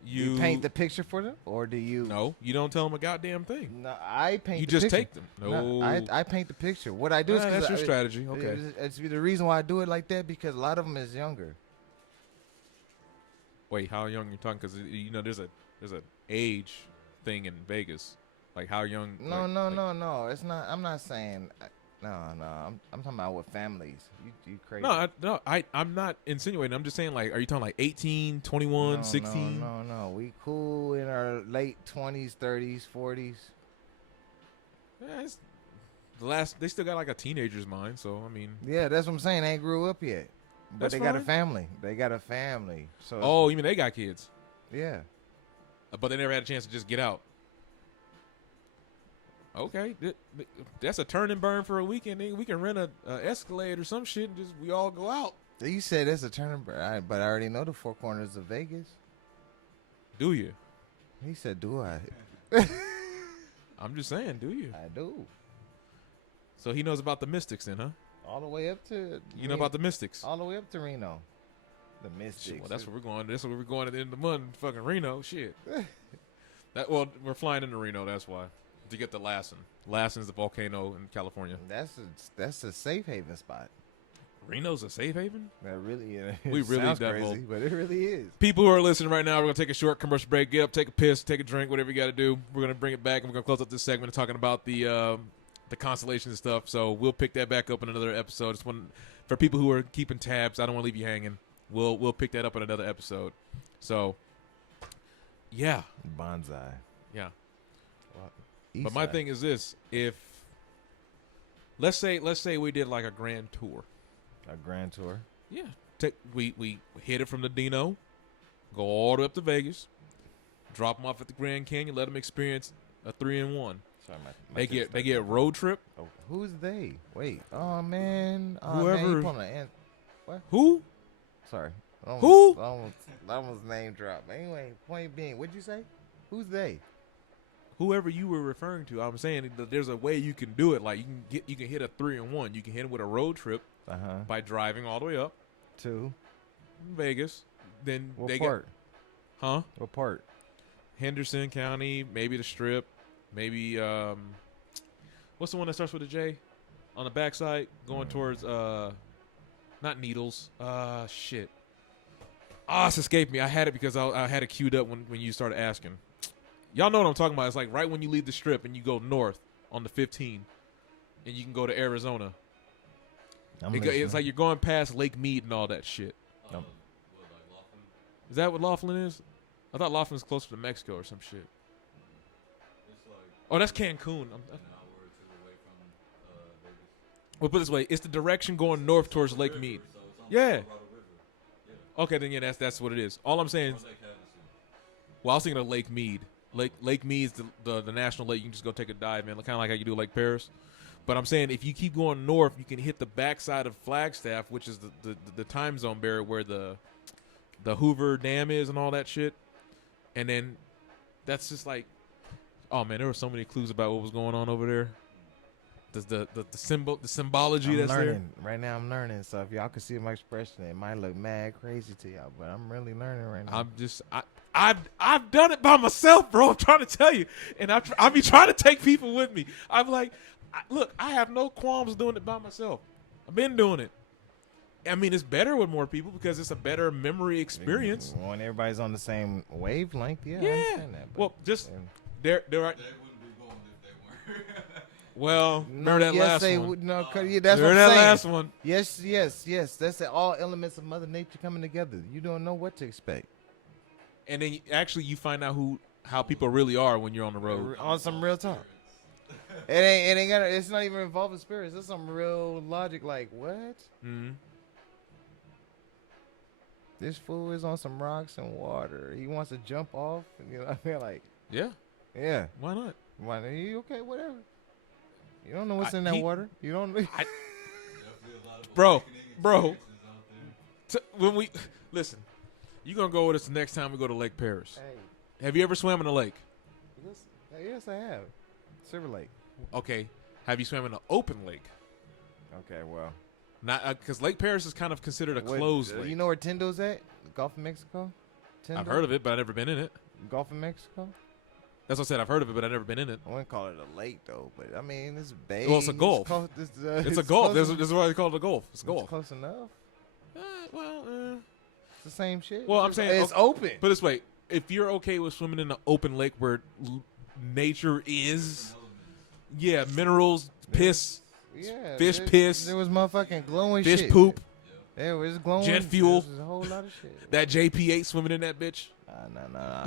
you paint the picture for them, or do you? No, you don't tell them a goddamn thing. No, I paint. You the just picture. take them. No, I paint the picture. What I do is that's your strategy. Okay. It's the reason why I do it like that because a lot of them is younger. Wait, how young you talking? Because there's a age thing in Vegas. Like how young? No. It's not. I'm not saying. No. I'm talking about with families. You crazy? No, I'm not insinuating. I'm just saying, like, are you talking like 18, 21, 16? No. We cool in our late 20s, 30s, 40s. Yeah, it's they still got like a teenager's mind. So I mean. Yeah, that's what I'm saying. They ain't grew up yet, but That's they got a fine. family. They got a family. So Oh, you mean they got kids? yeah. But they never had a chance to just get out. Okay, that's a turn and burn for a weekend. We can rent a Escalade or some shit and just we all go out. You said it's a turn, but I already know the 4 corners of Vegas. Do you? He said, "Do I?" I'm just saying, do you? I do. So he knows about the Mystics then, huh? All the way up to You know about the Mystics? all the way up to Reno. The Mystics. Shit, well, that's where we're going. That's where we're going at the end of the month. Fucking Reno, shit. We're flying into Reno. That's why to get the Lassen. Lassen's the volcano in California. That's a safe haven spot. Reno's a safe haven. That really We really sounds done crazy, but it really is. People who are listening right now, we're gonna take a short commercial break. Get up, take a piss, take a drink, whatever you got to do. We're gonna bring it back, and we're gonna close up this segment talking about the constellations and stuff. So we'll pick that back up in another episode. Just one for people who are keeping tabs. I don't want to leave you hanging. We'll pick that up in another episode. So yeah, Bonsai. yeah. Well, But my thing is this: if let's say we did like a grand tour. a grand tour. Yeah, we hit it from the Dino, go all the way up to Vegas, drop them off at the Grand Canyon, let them experience a 3-in-1. Sorry, They get road trip. Oh, who's they? Wait. Oh man. Whoever- Man, you pulling an Who? Sorry. Who? I almost name drop. Anyway, point being, what'd you say? Who's they? Whoever you were referring to. I'm saying that there's a way you can do it. Like you can hit a 3-in-1. You can hit it with a road trip by driving all the way up To Vegas. Then what they part? What part? Henderson County, maybe the Strip, maybe what's the one that starts with a J? On the backside, going towards not Needles. Shit. It's escaped me. I had it because I had it queued up when you started asking. Y'all know what I'm talking about. It's like right when you leave the Strip and you go north on the 15, and you can go to Arizona. It's like you're going past Lake Mead and all that shit. What, like Laughlin? Is that what Laughlin is? I thought Laughlin's closer to Mexico or some shit. It's like Oh, that's Cancun. an hour or two away from Vegas. Well, put it this way: it's the direction going north towards Lake River, Mead. So it's on Yeah. the Colorado River. Yeah. Okay, then yeah, that's what it is. All I'm saying is, Lake Havasu. well, I was thinking of Lake Mead. Lake Mead's the national lake. You can just go take a dive in, kind of like how you do Lake Paris. But I'm saying if you keep going north, you can hit the backside of Flagstaff, which is the time zone barrier where the Hoover Dam is and all that shit. And then that's just like, oh man, there were so many clues about what was going on over there. the symbol, the symbology I'm that's learning right now. I'm learning. So if y'all can see my expression, it might look mad crazy to y'all, but I'm really learning right now. I've done it by myself, bro. I'm trying to tell you, and I be trying to take people with me. I'm like, look, I have no qualms doing it by myself. I've been doing it. I mean, it's better with more people because it's a better memory experience. When everybody's on the same wavelength, yeah. I Yeah. understand that, but- Well, just yeah. there are. They wouldn't be going if they weren't. Well, remember that yes, last they one. would. No, 'cause, yeah, that's Remember what I'm that saying. last one. Yes. That's all elements of Mother Nature coming together. You don't know what to expect. And then you find out how people really are when you're on the road. On some real talk. It ain't gonna. It's not even involving spirits. It's some real logic. Like what? Mm-hmm. This fool is on some rocks and water. He wants to jump off. You know what I mean? Like Yeah. yeah. Why not? Why? You okay? Whatever. You don't know what's in that he- water. You don't. Definitely a lot of Bro, awakening bro. experiences out there. When we listen, you gonna go with us the next time we go to Lake Paris. Hey, Have you ever swam in a lake? listen. Yes, I have. Silver Lake. Okay. Have you swam in an open lake? Okay, well. Not because Lake Paris is kind of considered a What- closed lake. You know where Tendo's at? Gulf of Mexico? I've heard of it, but I've never been in it. Gulf of Mexico? That's what I said. I've heard of it, but I've never been in it. I wouldn't call it a lake, though. But, I mean, it's a bay. Well, it's a gulf. It's a Gulf. This is why they call it a Gulf. It's a Gulf. close enough. It's the same shit. Well, I'm saying it's open. But this way, if you're okay with swimming in an open lake where nature is, yeah, minerals, piss, Yeah, fish there, piss, There was motherfucking glowing fish shit. poop, There was glowing. jet fuel. There was a whole lot of shit. that JP8 swimming in that bitch, No.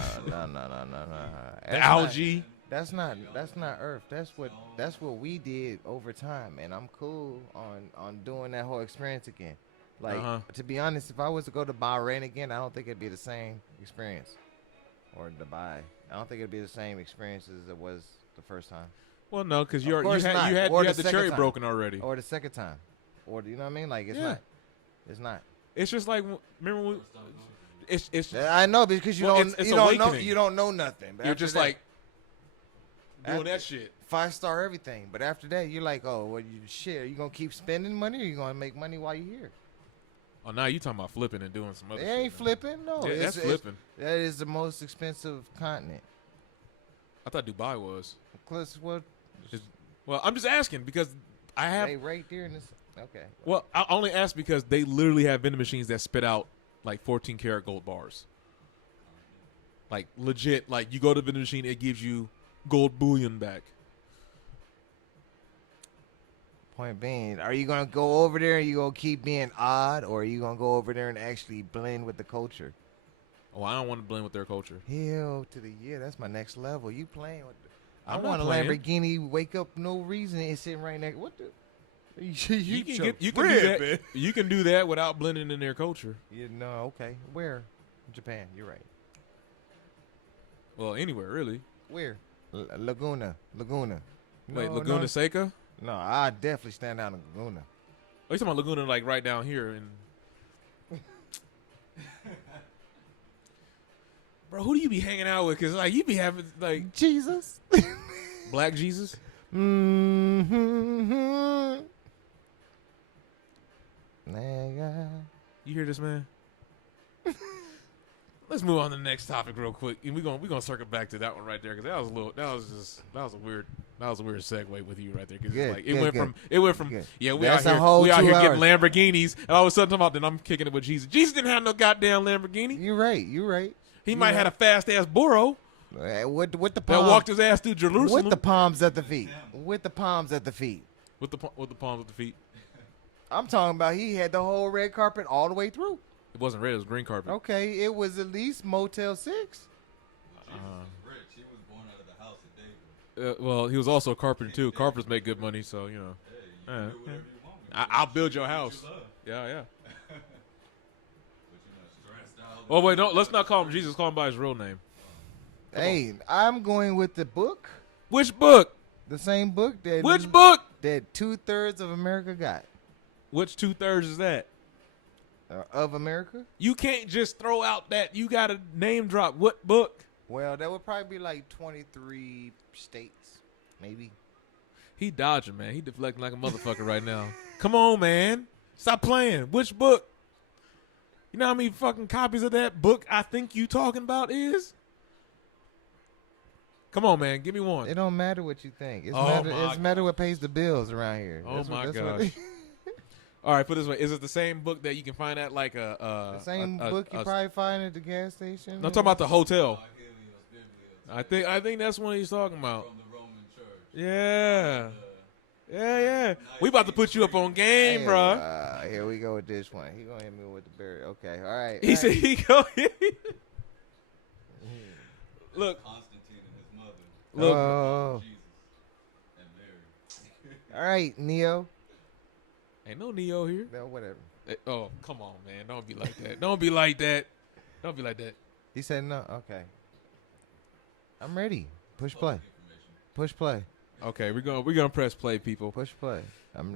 the algae. That's not Earth. That's what we did over time, and I'm cool on doing that whole experience again. Like to be honest, if I was to go to Bahrain again, I don't think it'd be the same experience. Or Dubai, I don't think it'd be the same experience as it was the first time. Well, no, because you Of course had not. you had Or the the second cherry time. broken already. Or the second time, or you know what I mean? Like it's Yeah. not. It's not. It's just like remember when it's I know because you Well, don't it's you don't know awakening. you don't know nothing. But you're after just that- like doing after- that shit. 5-star everything. But after that, you're like, oh, well, are you gonna keep spending money, or you gonna make money while you're here? Oh, now you talking about flipping and doing some other They shit. ain't now. flipping. No, Yeah, that's flipping. That is the most expensive continent. I thought Dubai was. Plus, what? Well, I'm just asking because I have. They right there in this. Okay. Well, I only ask because they literally have vending machines that spit out like 14 karat gold bars. Like legit, like you go to the vending machine, it gives you gold bullion back. Point being, are you gonna go over there and you gonna keep being odd, or are you gonna go over there and actually blend with the culture? Oh, I don't want to blend with their culture. Hell to the yeah, that's my next level. You playing with? I I'm not want a playing. Lamborghini. Wake up, no reason. It's sitting right next. What the? You can do that. man. You can do that without blending in their culture. Yeah, no, okay. Where? Japan. You're right. Well, anywhere really. Where? Laguna. Wait, No, Laguna no. Seca? No, I definitely stand down in Laguna. Oh, you talking about Laguna like right down here and Bro, who do you be hanging out with? Cause like you be having like Jesus. Black Jesus. Mm-hmm. Nigga. You hear this, man? Let's move on to the next topic real quick, and we're gonna circle back to that one right there because that was a weird segue with you right there because Good, like good, it went from good. yeah we That's out a here whole we out 2 here hours. getting Lamborghinis and all of a sudden talking about then I'm kicking it with Jesus. Jesus didn't have no goddamn Lamborghini. You're right. He might have had a fast ass burro With the that palms. walked his ass through Jerusalem With the palms at the feet. With the palms at the feet. with the palms of the feet. I'm talking about he had the whole red carpet all the way through. It wasn't red; it was green carpet. Okay, it was at least Motel 6. Jesus was rich. He was born out of the house of David. Well, he was also a carpenter too. Carpenters make good money, so you know. Hey, you can do whatever you want. I'll build your What you house. love. Yeah. But you know, stressed out. Oh wait, let's not call him Jesus. Call him by his real name. Hey, I'm going with the book. Which book? The same book that Which book? that 2/3 of America got. Which 2/3 is that? Of America? You can't just throw out that you got to name drop. What book? Well, that would probably be like 23 states, maybe. He dodging, man. He deflecting like a motherfucker right now. Come on, man. Stop playing. Which book? You know how many fucking copies of that book I think you talking about is? Come on, man. Give me one. It don't matter what you think. It's Oh matter. my It's matter what pays the bills around here. Oh That's my what, gosh. All right, put it this way. Is it the same book that you can find at like the same book you probably find at the gas station. No, I'm talking about the hotel. Helios Biblios. I think that's what he's talking about. From the Roman Church. Yeah. Yeah. We about to put you up on game, bro. Here we go with this one. He gonna hit me with the berry. Okay, all right. He said he go. Look, Constantine and his mother. look. Oh. Jesus and Mary. All right, Neo. Ain't no Neo here. No, whatever. Oh, come on, man. Don't be like that. Don't be like that. Don't be like that. He said no. Okay. I'm ready. Push play. Public information. Push play. Okay, we're gonna press play, people. Push play.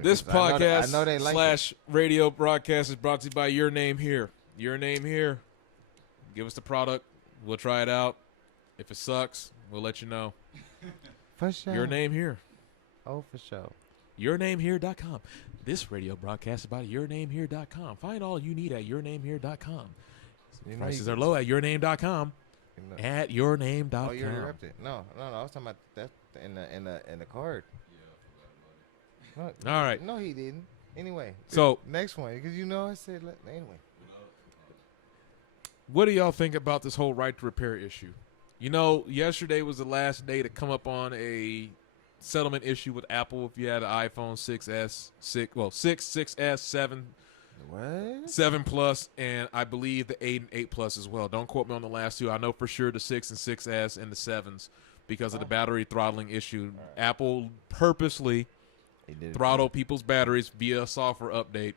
This 'cause I know podcast I know they like it. / radio broadcast is brought to you by Your Name Here. Your Name Here. Give us the product. We'll try it out. If it sucks, we'll let you know. For sure. Your Name Here. Oh, for sure. YourNameHere.com. This radio broadcast is about YourNameHere.com. Find all you need at YourNameHere.com. You know, Prices you- are low at YourName.com. you know- At YourName.com. Oh, you interrupted. No. I was talking about that in the card. Yeah, I forgot about it. No, All right. No, he didn't. Anyway. So- next one, because I said anyway. What do y'all think about this whole right to repair issue? You know, yesterday was the last day to come up on a settlement issue with Apple if you had an iPhone 6s, 6s, 7, What? 7 Plus, and I believe the 8 and 8 Plus as well. Don't quote me on the last two. I know for sure the 6 and 6s and the 7s because of the battery throttling issue. Apple purposely He did it. throttle people's batteries via a software update.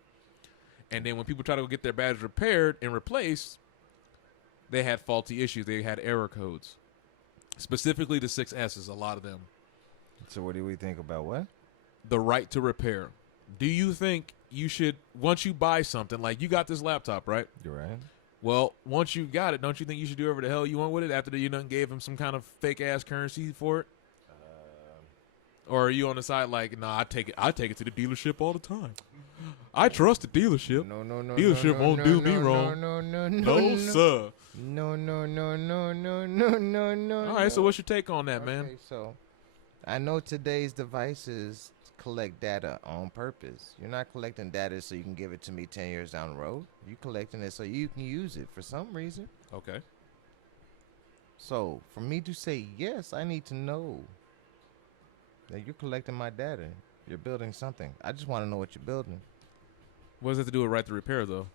And then when people try to go get their batteries repaired and replaced, they had faulty issues. They had error codes. Specifically the 6S's, a lot of them. So what do we think about what? The right to repair. Do you think you should, once you buy something, like you got this laptop, right? You're right. Well, once you got it, don't you think you should do whatever the hell you want with it after you done gave him some kind of fake-ass currency for it? Or are you on the side like, nah, I take it to the dealership all the time. I trust the dealership. No. Dealership won't do me wrong. No, sir. No. All right, so what's your take on that, man? Okay, so I know today's devices collect data on purpose. You're not collecting data so you can give it to me 10 years down the road. You're collecting it so you can use it for some reason. Okay. So for me to say yes, I need to know that you're collecting my data. You're building something. I just want to know what you're building. What does that have to do with right to repair, though?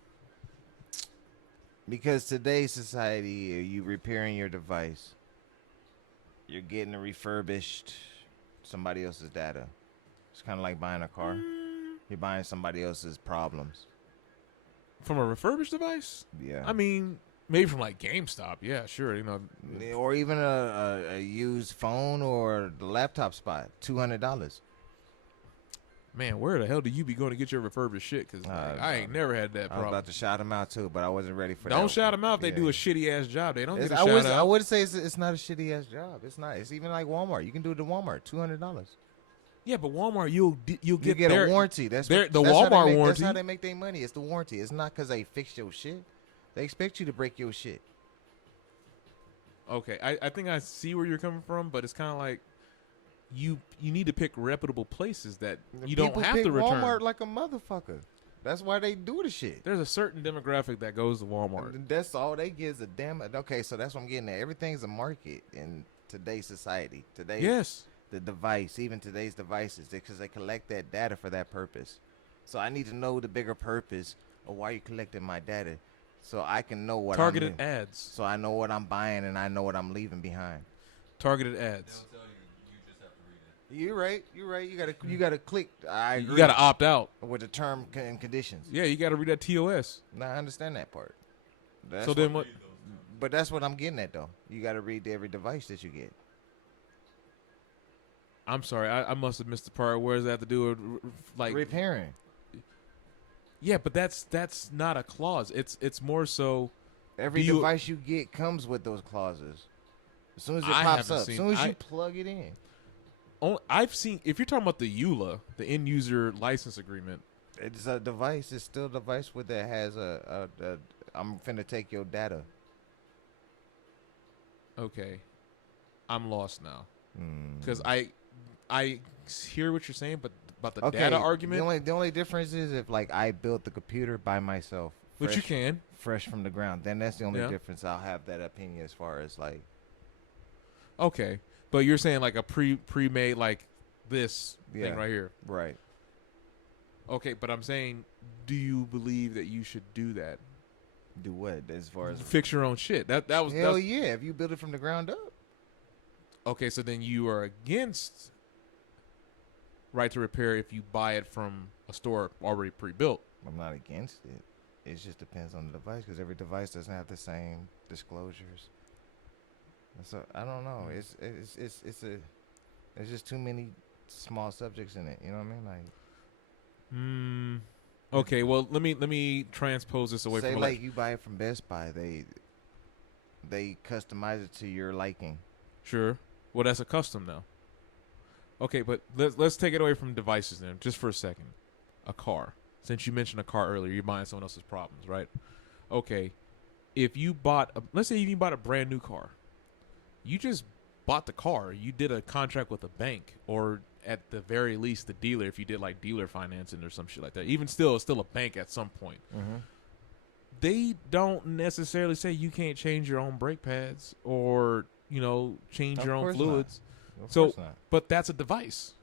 Because today's society, you repairing your device, you're getting a refurbished somebody else's data. It's kind of like buying a car. You're buying somebody else's problems. From a refurbished device? Yeah. I mean, maybe from like GameStop. Yeah, sure. You know, Or even a used phone or the laptop spot, $200. man, where the hell do you be going to get your refurbished shit? Because I ain't never had that I was problem. about to shout them out too, but I wasn't ready for that. Don't shout them out if they Yeah. do a shitty ass job. They don't get a I shout out. would say it's not a shitty ass job. It's not. It's even like Walmart. You can do it at Walmart, $200. Yeah, but Walmart, you'll You get get their, a warranty. That's their- what, the that's how they Walmart make, warranty. That's how they make their money. It's the warranty. It's not because they fix your shit. They expect you to break your shit. Okay, I think I see where you're coming from, but it's kind of like you need to pick reputable places that you don't People have pick to return. Walmart like a motherfucker. That's why they do the shit. There's a certain demographic that goes to Walmart. And that's all they give is a damn. Okay, so that's what I'm getting at. Everything's a market in today's society. Today, Yes. the device, even today's devices, because they collect that data for that purpose. So I need to know the bigger purpose of why you're collecting my data, so I can know what Targeted I'm ads. So I know what I'm buying and I know what I'm leaving behind. Targeted ads. They'll tell you. You just have to read it. You're right. You're right. You gotta click. I agree. You got to opt out. with the term and conditions. Yeah, you got to read that TOS. Now I understand that part. That's So then what? But that's what I'm getting at, though. You got to read every device that you get. I'm sorry, I must have missed the part. Where does that have to do with like Repairing. Yeah, but that's not a clause. It's more so. Every Do you- device you get comes with those clauses. As soon as it I pops haven't up, as seen- soon as I- you plug it in. I've seen, if you're talking about the EULA, the end user license agreement. It's a device. It's still a device with that has a I'm finna take your data. Okay, I'm lost now Hmm. because I hear what you're saying, but about the Okay, data argument, The only difference is if like I built the computer by myself, which you can. fresh from the ground. Then that's the only Yeah. difference. I'll have that opinion as far as like Okay, but you're saying like a pre-made like this Yeah. thing right here. right. Okay, but I'm saying, do you believe that you should do that? Do what as far as Fix your own shit. That was hell yeah. If you build it from the ground up, okay. So then you are against right to repair if you buy it from a store already pre-built. I'm not against it. It just depends on the device because every device doesn't have the same disclosures. So I don't know. There's just too many small subjects in it. You know what I mean? Like Okay, well let me transpose this away say from like you buy it from Best Buy, they customize it to your liking. Sure. Well, that's a custom now. Okay, but let's take it away from devices then, just for a second. A car. Since you mentioned a car earlier, you're buying someone else's problems, right? Okay. If you bought, let's say you bought a brand new car, you just bought the car. You did a contract with a bank, or at the very least, the dealer. If you did like dealer financing or some shit like that, even still, it's still a bank at some point. Mm-hmm. They don't necessarily say you can't change your own brake pads or change Of your own course fluids. Of So- course not. But that's a device.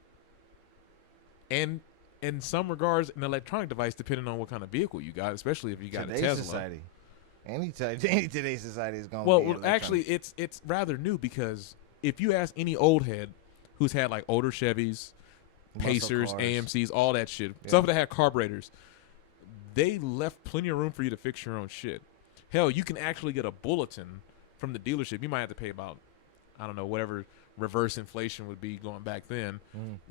And in some regards, an electronic device, depending on what kind of vehicle you got, especially if you got Today's a Tesla. society, any today's society is going. Well, actually, it's rather new because if you ask any old head who's had like older Chevys, Pacers, AMCs, all that shit, Yeah. stuff that had carburetors, they left plenty of room for you to fix your own shit. Hell, you can actually get a bulletin from the dealership. You might have to pay about, I don't know, whatever reverse inflation would be going back then.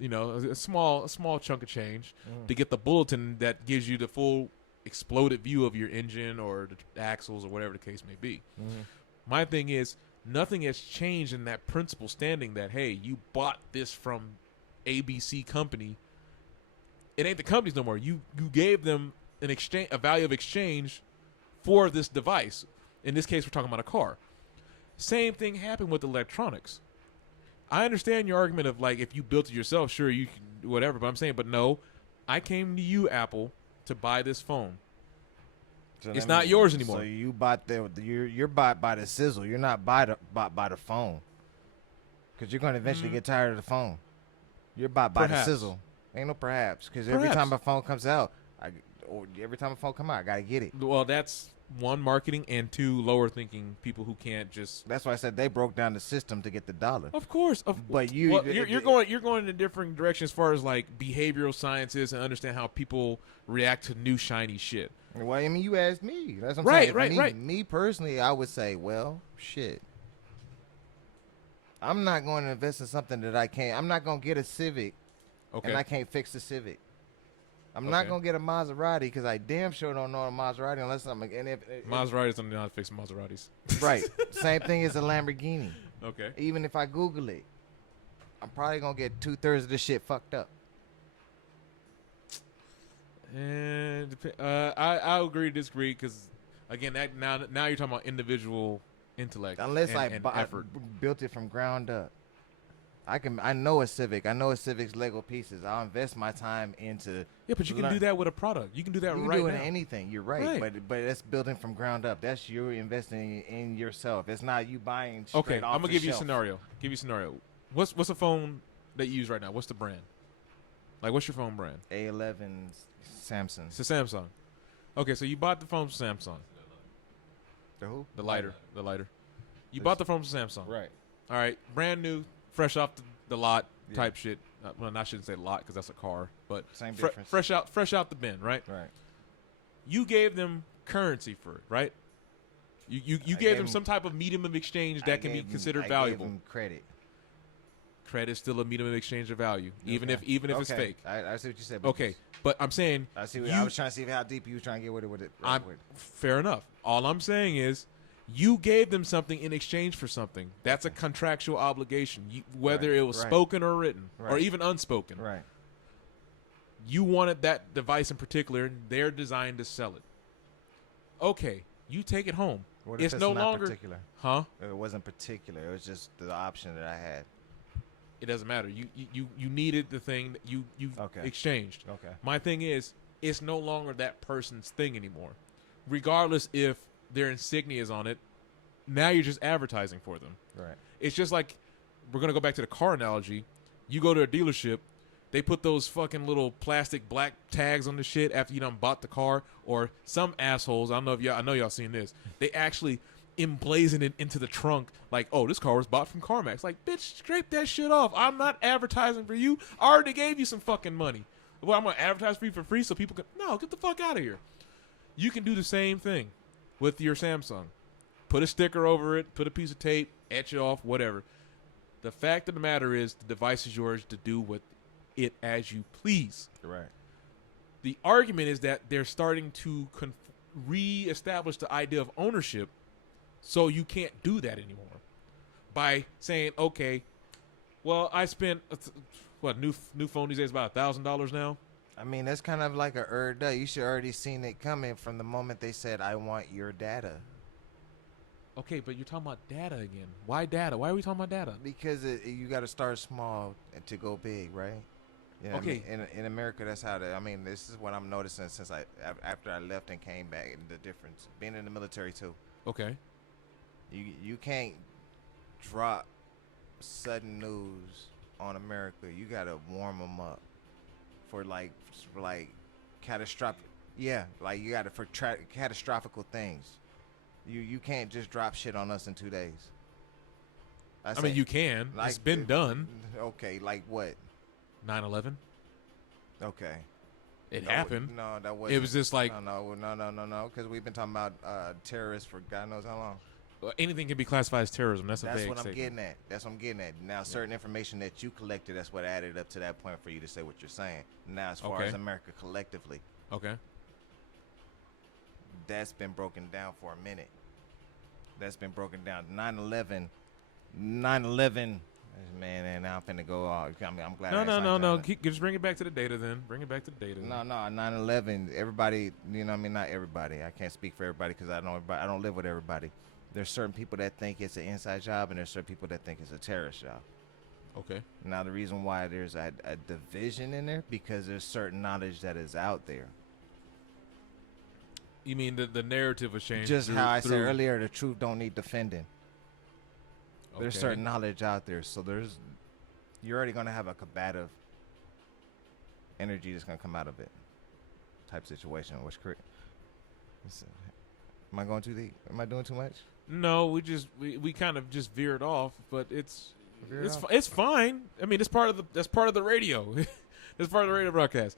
A small chunk of change to get the bulletin that gives you the full exploded view of your engine or the axles or whatever the case may be. My thing is, nothing has changed in that principle standing that, hey, you bought this from ABC company. It ain't the companies no more. You gave them a value of exchange for this device. In this case, we're talking about a car. Same thing happened with electronics. I understand your argument of like, if you built it yourself, sure, you can whatever, but I'm saying, but no, I came to you, Apple, to buy this phone. So It's that not means- yours anymore. So you bought you're bought by the sizzle. You're not bought by the phone, because you're going to eventually get tired of the phone. You're bought by the Perhaps. sizzle. Ain't no perhaps, because every Perhaps. time a phone comes out, every time a phone come out, I gotta get it. Well, that's one, marketing, and two, lower thinking people who can't just. That's why I said they broke down the system to get the dollar. Of course, But you- well, you're going in a different direction as far as like behavioral sciences and understand how people react to new shiny shit. Well, I mean, you asked me. That's what I'm Right, saying. right. Me personally, I would say, well, shit. I'm not going to invest in something that I can't. I'm not going to get a Civic, Okay. and I can't fix the Civic. I'm not Okay. going to get a Maserati because I damn sure don't know a Maserati unless I'm. And if Maseratis don't know how to fix Maseratis. right, same thing as a Lamborghini. Okay. Even if I Google it, I'm probably gonna get 2/3 of the shit fucked up. And I agree to disagree because again, that now you're talking about individual intellect Unless and I effort. built it from ground up. I know a Civic. I know a Civic's Lego pieces. I'll invest my time into. Yeah, but you can learn- do that with a product. You can do that You can right do it now. in anything. You're right, Right. but that's building from ground up. That's you investing in yourself. It's not you buying. Straight Okay, off I'm gonna the give you a shelf. scenario. What's a phone that you use right now? What's the brand? Like, what's your phone brand? A11 Samsung. It's a Samsung. Okay, so you bought the phone from Samsung. The who? The lighter. You bought the phone from Samsung. Right. All right, brand new, fresh off the lot Yeah. type shit. Well, I shouldn't say lot because that's a car, but Same difference. fresh out the bin, right? Right. You gave them currency for it, right? You I gave gave them them- some type of medium of exchange I that can be gave them- considered I valuable. Gave them credit. Credit is still a medium of exchange of value, even Okay. if it's Okay. fake. I see what you said. but Okay, but I'm saying I see. you- I was trying to see how deep you were trying to get with it. fair enough. All I'm saying is, You gave them something in exchange for something. That's a contractual obligation, whether Right, it was right. spoken or written, or Right. even unspoken. Right. You wanted that device in particular, and they're designed to sell it. Okay, you take it home. What if It's it's no not longer, particular? huh? It wasn't particular. It was just the option that I had. It doesn't matter. You needed the thing that you Okay. exchanged. Okay. My thing is, it's no longer that person's thing anymore, regardless if their insignia is on it. Now you're just advertising for them. Right. It's just like, we're gonna go back to the car analogy. You go to a dealership, they put those fucking little plastic black tags on the shit after you done bought the car, or some assholes. I know y'all seen this. They actually emblazon it into the trunk, like, oh, this car was bought from CarMax. Like, bitch, scrape that shit off. I'm not advertising for you. I already gave you some fucking money. Well, I'm gonna advertise for you for free so people can. No, get the fuck out of here. You can do the same thing with your Samsung. Put a sticker over it, put a piece of tape, etch it off, whatever. The fact of the matter is, the device is yours to do with it as you please. Right. The argument is that they're starting to re-establish the idea of ownership, so you can't do that anymore. By saying, okay, well, I spent what new phone these days about $1,000 now. I mean, that's kind of like a duh. You should already seen it coming from the moment they said, "I want your data." Okay, but you're talking about data again. Why data? Why are we talking about data? Because you got to start small to go big, right? You know what I Okay. mean? In America, that's how. I mean, this is what I'm noticing since after I left and came back. And the difference being in the military too. Okay. You can't drop sudden news on America. You got to warm them up for like catastrophic. Yeah, like you got to for catastrophical things. You can't just drop shit on us in 2 days. I mean, you can. like, It's been done. Okay, like what? 9/11. Okay. It No, happened. No, that wasn't. It was just like no. Because we've been talking about terrorists for God knows how long. Anything can be classified as terrorism. That's a That's vague what I'm statement. getting at. That's what I'm getting at. Now, certain information that you collected, that's what added up to that point for you to say what you're saying. Now, as far Okay. as America collectively, Okay. that's been broken down for a minute. That's been broken down. 9/11, man, and now I'm finna go off. I mean, I'm glad. No. Just bring it back to the data then. Bring it back to the data. No, 9/11. Everybody, you know, what I mean, not everybody. I can't speak for everybody because I don't live with everybody. There's certain people that think it's an inside job, and there's certain people that think it's a terrorist job. Okay. Now, the reason why there's a division in there because there's certain knowledge that is out there. You mean the narrative has changed? Just how I said through- earlier, the truth don't need defending. There's Okay. certain knowledge out there, so you're already gonna have a combative energy that's gonna come out of it, type situation. Which am I going too deep? Am I doing too much? No, we kind of just veered off, but it's Veered off? it's fine. I mean, that's part of the radio. That's part of the radio broadcast.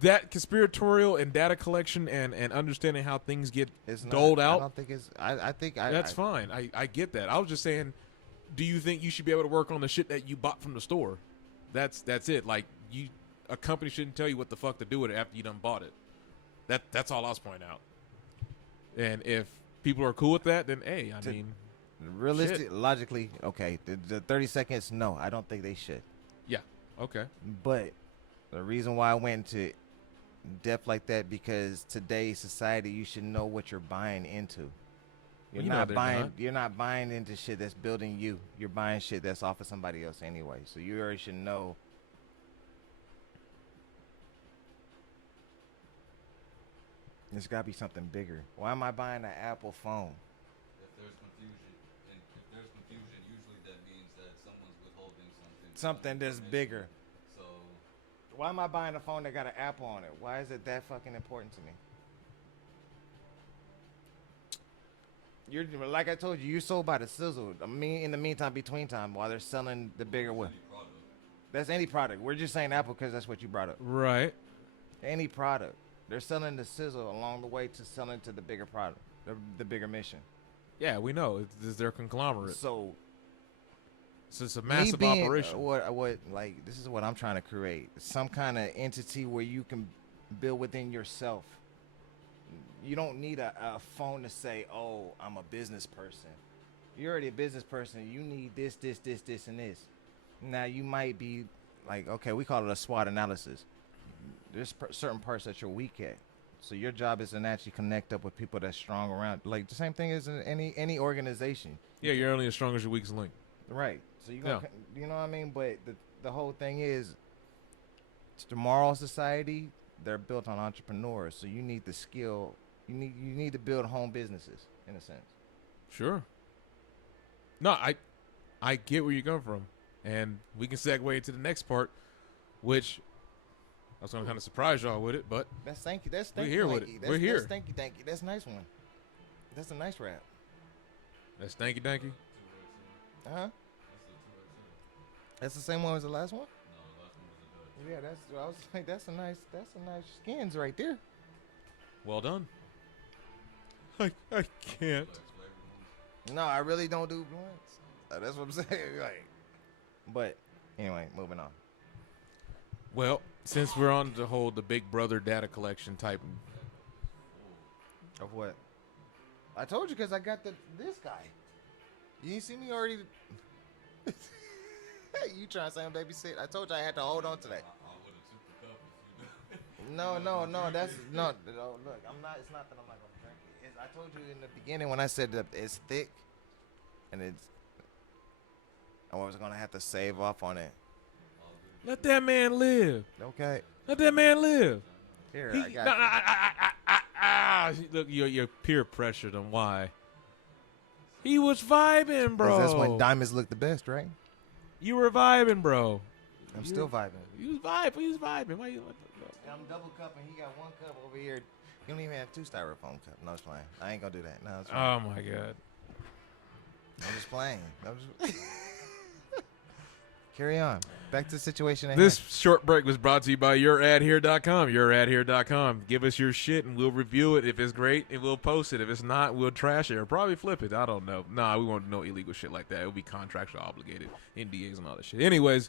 That conspiratorial and data collection and understanding how things get It's not, doled I out. don't think it's. I think That's fine. I get that. I was just saying, do you think you should be able to work on the shit that you bought from the store? That's it. Like a company shouldn't tell you what the fuck to do with it after you done bought it. That's all I was pointing out. And if people are cool with that, then hey, I mean, logically, okay. The 30 seconds, no, I don't think they should. yeah, okay, But the reason why I went into depth like that because today's society, you should know what you're buying into. You're You know not they're buying. not. You're not buying into shit that's building you. You're buying shit that's off of somebody else anyway. So you already should know. There's got to be something bigger. Why am I buying an Apple phone? If there's confusion, usually that means that someone's withholding something. Something that's bigger. So Why am I buying a phone that got an Apple on it? Why is it that fucking important to me? You're like I told you, you sold by the sizzle. I mean, in the meantime, between time, while they're selling the bigger one. any product. That's any product. We're just saying Apple because that's what you brought up. right. Any product. They're selling the sizzle along the way to selling to the bigger product, the bigger mission. Yeah, we know it's their conglomerate. So It's a me massive being, operation. what like this is what I'm trying to create. Some kind of entity where you can build within yourself. You don't need a phone to say, "Oh, I'm a business person." You're already a business person. You need this, this, this, this, and this. Now you might be like, okay, we call it a SWOT analysis. There's certain parts that you're weak at. So your job is to naturally connect up with people that's strong around. Like the same thing as in any organization. Yeah, you're only as strong as your weakest link. Right. So you gonna, you know what I mean? But the whole thing is, tomorrow's society, they're built on entrepreneurs. So you need the skill. You need to build home businesses in a sense. Sure. No, I get where you're coming from, and we can segue into the next part, which I was gonna kind of surprise y'all with it, but That's thank you. That's we're thank here you. with it. That's, We're here. That's thank you. That's a nice one. That's a nice rap. That's thank you. Huh? That's the same one as the last one. Yeah, that's. I was like, that's a nice skins right there. Well done. I can't. No, I really don't do blunts. That's what I'm saying. Like, but anyway, moving on. Well, since we're on the Big Brother data collection type, Of what? I told you because I got this guy. You ain't see me already. You trying to say I'm babysit? I told you I had to hold on to that. No. That's no. Look, I'm not. It's not that I'm not gonna drink it. I told you in the beginning when I said that it's thick, and I was gonna have to save off on it. let that man live. Okay. Let that man live. Here, He, I got you. look, you're peer pressured on why. He was vibing, bro. 'Cause that's when diamonds look the best, right? You were vibing, bro. I'm still vibing. You was vibing. Why you? I'm double cupping. He got one cup over here. You don't even have 2 styrofoam cups. No, it's fine. I ain't gonna do that. No, it's fine. Oh my god. I'm just playing. Carry on. Back to the situation at This hand. short break was brought to you by youradhere.com. Youradhere.com. Give us your shit and we'll review it. If it's great, and we'll post it. If it's not, we'll trash it or probably flip it. I don't know. Nah, we won't do no illegal shit like that. It'll be contractual obligated, NDAs and all that shit. Anyways,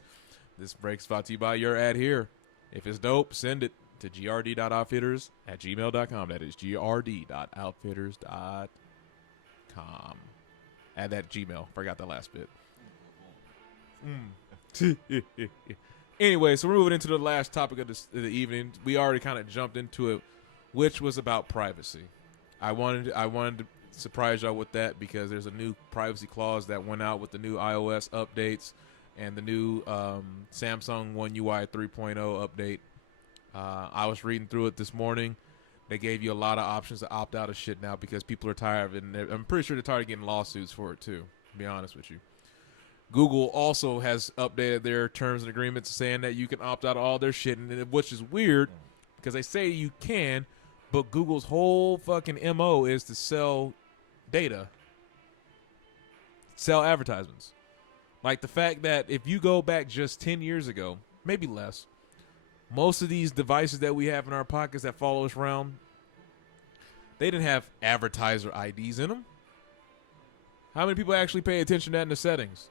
this break's brought to you by Your Ad Here. If it's dope, send it to grd.outfitters@gmail.com. That is grd.outfitters.com. Add that Gmail. Forgot the last bit. Anyway, so we're moving into the last topic of the evening. We already kind of jumped into it, which was about privacy. I wanted to surprise y'all with that because there's a new privacy clause that went out with the new iOS updates and the new Samsung One UI 3.0 update. I was reading through it this morning. They gave you a lot of options to opt out of shit now because people are tired of it. And I'm pretty sure they're tired of getting lawsuits for it too, to be honest with you. Google also has updated their terms and agreements saying that you can opt out of all their shit, which is weird because they say you can, but Google's whole fucking MO is to sell data, sell advertisements. Like the fact that if you go back just 10 years ago, maybe less, most of these devices that we have in our pockets that follow us around, they didn't have advertiser IDs in them. How many people actually pay attention to that in the settings?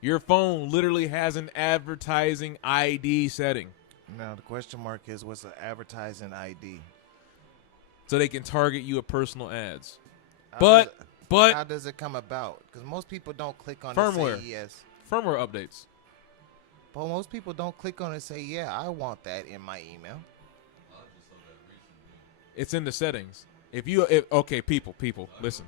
Your phone literally has an advertising ID setting. Now, the question mark is, what's an advertising ID? So they can target you with personal ads. How But how does it come about? Because most people don't click on Firmware. it and say yes. Firmware updates. But most people don't click on it and say, yeah, I want that in my email. It's in the settings. Okay, people, listen.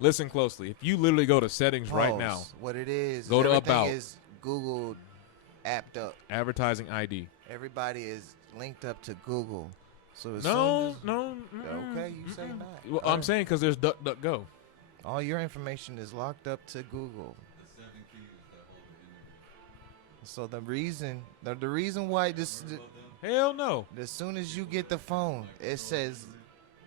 Listen closely. If you literally go to settings right now, What it is, Go to everything About. is Google apped up. advertising ID. Everybody is linked up to Google. So as No. Okay, you say not. Well, I'm saying because there's DuckDuckGo. all your information is locked up to Google. So the reason why this, Hell no. as soon as you get the phone, it says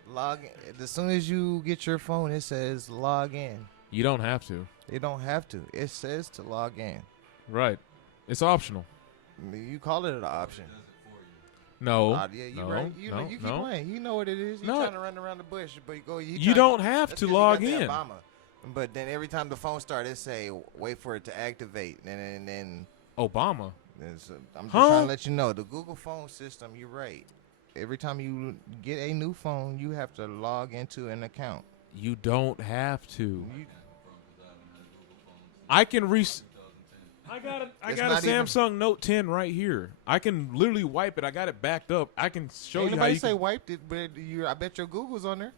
log. As soon as you get your phone, it says log in. You don't have to. You don't have to. It says to log in. Right. It's optional. You call it an option. No. Yeah, you no, right. You no, know, you keep no. playing. You know what it is. You No. trying to run around the bush, but you go. You don't have that's to 'cause you log got that in. Obama. But then every time the phone starts, it say wait for it to activate, and then Obama. I'm just Huh? trying to let you know the Google phone system. You're right. every time you get a new phone, you have to log into an account. You don't have to. You, I can I got a It's I got a not even- Samsung Note 10 right here. I can literally wipe it. I got it backed up. I can show ain't you how nobody you say can, wiped it, but I bet your Google's on there.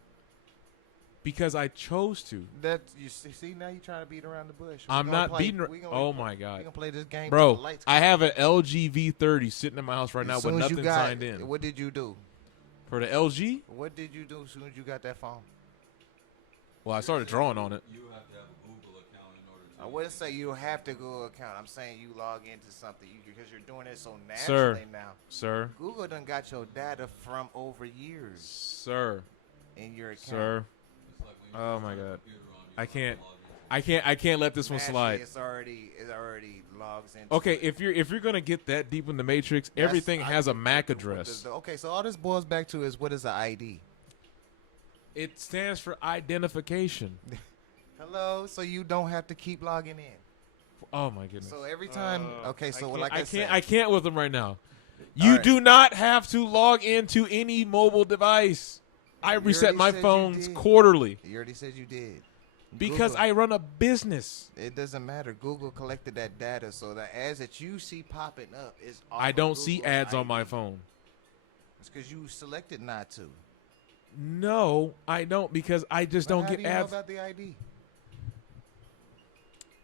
because I chose to. That you see now you trying to beat around the bush. I'm not beating. Oh my We god, gonna play this game, till bro! the lights I come have an LG V30 sitting in my house right on. now As with soon as you nothing got- signed in. What did you do? For the LG, What did you do as soon as you got that phone? well, I started drawing on it. You have to have a Google account in order to. I wouldn't say you have to Google account. I'm saying you log into something because you're doing it so Sir. naturally now. Sir, Google done got your data from over years sir, in your account. sir. It's like when you Oh turn my the god, computer on, you I have to can't. log into I can't let this one Naturally, slide. It already logs into. Okay, it. if you're gonna get that deep in the matrix, That's- everything I has a get MAC the- address. Okay, so all this boils back to is what is an ID? It stands for identification. Hello, so you don't have to keep logging in. Oh my goodness. So every time, okay, so like I said, I can't with them right now. You right. do not have to log into any mobile device. I reset already my said you phones did. You quarterly already said you did. because Google- I run a business. It doesn't matter. Google collected that data, so the ads that you see popping up is. Off I of don't see Google's ads on my ID. phone. It's because you selected not to. No, I don't because I just But don't how get do you ads. know about the ID?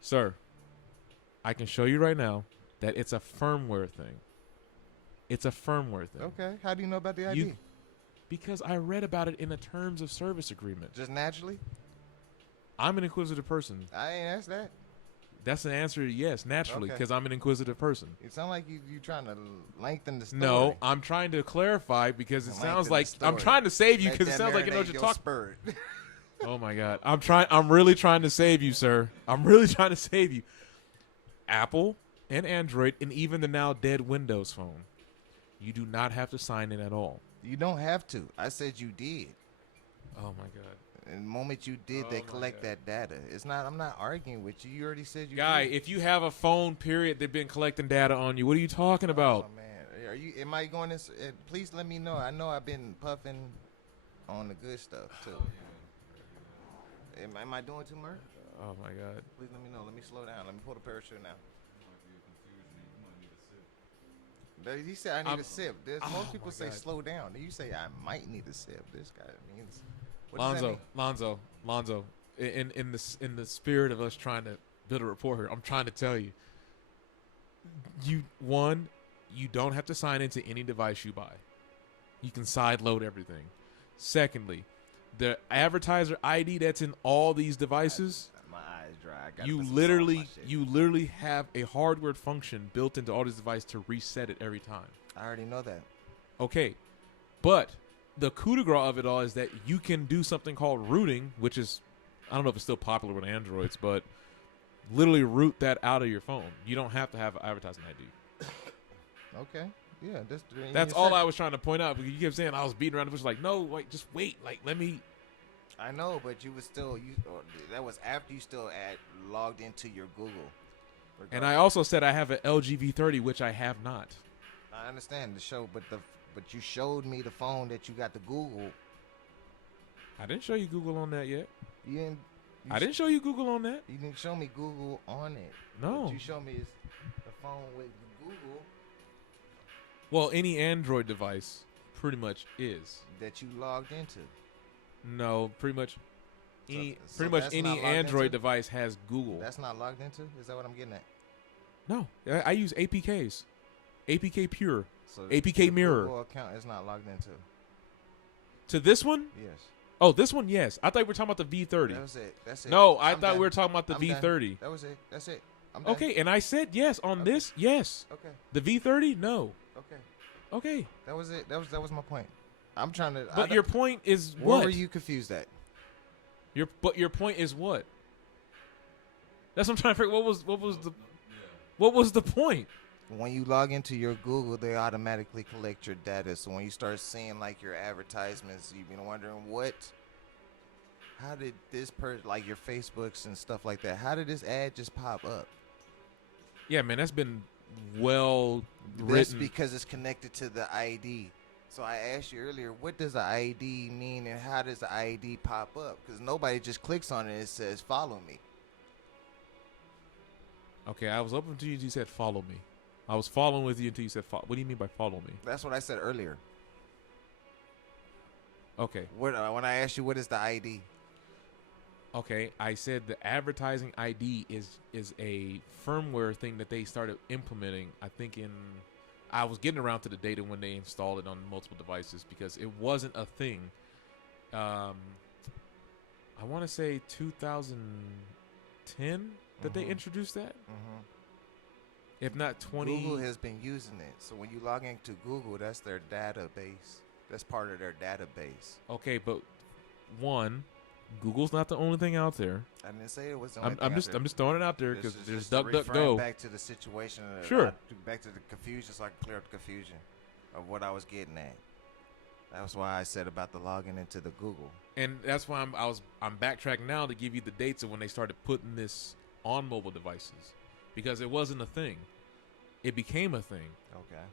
Sir, I can show you right now that it's a firmware thing. It's a firmware thing. Okay, how do you know about the ID? Because I read about it in the terms of service agreement. Just naturally? I'm an inquisitive person. I ain't asked that. That's an answer, yes, naturally, Okay. because I'm an inquisitive person. It sounds like you trying to lengthen the story. No, I'm trying to clarify because it Lengthen sounds the like I'm story. trying to save you Let because it that sounds like you know what marinate you're your talking. spurt. Oh my god, I'm really trying to save you, sir. I'm really trying to save you. Apple and Android and even the now dead Windows phone, you do not have to sign in at all. You don't have to. I said you did. Oh my god. And the moment you did, Oh they my collect God. that data. It's not. I'm not arguing with you. You already said you. Guy, did. if you have a phone, period, they've been collecting data on you. What are you talking about? Oh man, are you? Am I going this? Please let me know. I know I've been puffing on the good stuff too. Am I doing too much? Oh my god. Please let me know. Let me slow down. Let me pull the parachute now. might be a confusion. You might need a sip. He said I need I'm- a sip. Oh Most people my say God. slow down. You say I might need a sip. This guy means. What does that Lonzo. In the spirit of us trying to build a rapport here, I'm trying to tell you. You don't have to sign into any device you buy. You can side load everything. Secondly, the advertiser ID that's in all these devices, My eyes dry. I gotta you put some salt on my literally shit. have a hardware function built into all these devices to reset it every time. I already know that. Okay, but the coup de grace of it all is that you can do something called rooting, which is, I don't know if it's still popular with Androids, but literally root that out of your phone. You don't have to have an advertising ID. Okay. Yeah. That's all I was trying to point out because you kept saying I was beating around the bush. Like, no, like just wait. Like, let me. I know, but you was still that was after you still logged into your Google. And I also said I have an LG V30, which I have not. I understand the show, but you showed me the phone that you got the Google. I didn't show you Google on that yet. You didn't. I didn't show you Google on that. You didn't show me Google on it. No. What you showed me is the phone with Google Well, any Android device pretty much is. that you logged into. No, pretty much. Any so pretty much that's any not logged Android into? device has Google. That's not logged into. Is that what I'm getting at? No, I use APKs, APK Pure. So APK the Mirror. Google account is not logged into. To this one? Yes. Oh, this one, yes. I thought we were talking about the V30. That was it. That's it. No, I I'm thought done. we were talking about the I'm done. V30. That was it. That's it. I'm done. Okay, and I said yes on Okay. this. Yes. Okay. The V30? No. Okay. Okay. That was it. That was my point. I'm trying to. But your point is Where what? were you confused at? Your point is what? That's what I'm trying to figure. What was the Yeah. what was the point? When you log into your Google, they automatically collect your data. So when you start seeing like your advertisements, you've been wondering how did this like your Facebooks and stuff like that, how did this ad just pop up? Yeah, man, that's been well That's written. because it's connected to the ID. So I asked you earlier, what does the ID mean and how does the ID pop up? Because nobody just clicks on it and it says follow me. Okay, I was up until you said follow me. I was following with you until you said follow. What do you mean by follow me? That's what I said earlier. Okay. When I asked you what is the ID? Okay, I said the advertising ID is a firmware thing that they started implementing. I think I was getting around to the data when they installed it on multiple devices because it wasn't a thing. I want to say 2010 that they introduced that. Mm-hmm. If not 20. Google has been using it. So when you log into Google, that's their database. That's part of their database. Okay, but one, Google's not the only thing out there. I didn't say it was the only thing I'm just throwing it out there because there's DuckDuckGo. Back to the situation. Sure. Back to the confusion, so I can clear up the confusion of what I was getting at. That was why I said about the logging into the Google. And that's why I'm backtracking now to give you the dates of when they started putting this on mobile devices, because it wasn't a thing. It became a thing. Okay.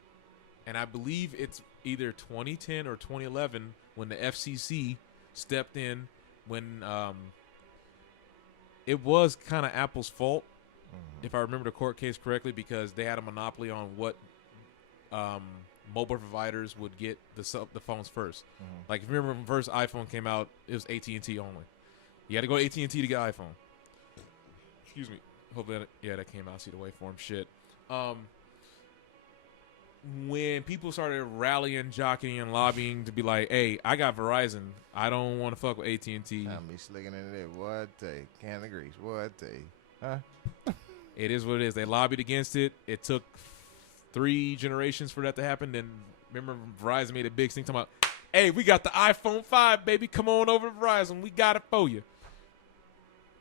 And I believe it's either 2010 or 2011 when the FCC stepped in when it was kind of Apple's fault, if I remember the court case correctly, because they had a monopoly on what mobile providers would get the phones first. Like if you remember when the first iPhone came out, it was AT&T only. You had to go to AT&T to get iPhone. Excuse me. Hope that came out. See the waveform shit. When people started rallying, jockeying, and lobbying to be like, "Hey, I got Verizon. I don't want to fuck with AT&T." I'm be slicking in it. What day? Can of grease. What day? Huh? It is what it is. They lobbied against it. It took 3 generations for that to happen. Then remember, Verizon made a big thing talking about, "Hey, we got the iPhone 5, baby. Come on over to Verizon. We got it for you."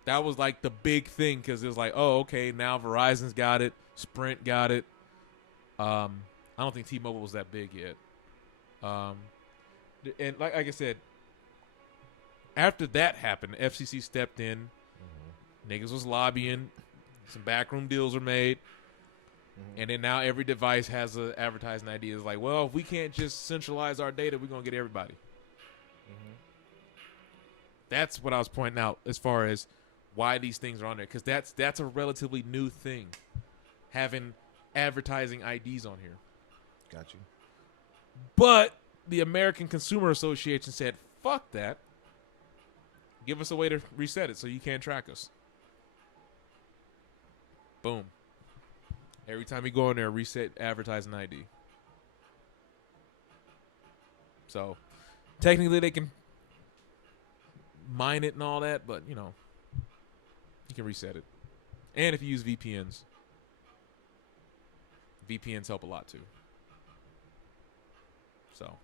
That was like the big thing because it was like, oh, okay, now Verizon's got it. Sprint got it. I don't think T-Mobile was that big yet. And like I said, after that happened, the FCC stepped in. Niggas was lobbying. Some backroom deals were made. And then now every device has an advertising idea. It's like, well, if we can't just centralize our data, we're going to get everybody. That's what I was pointing out as far as why these things are on there. Because that's a relatively new thing. Having advertising IDs on here. Got you. But the American Consumer Association said, fuck that. Give us a way to reset it so you can't track us. Boom. Every time you go in there, reset advertising ID. So, technically they can mine it and all that, but, you know, you can reset it. And if you use VPNs. VPNs help a lot, too. So.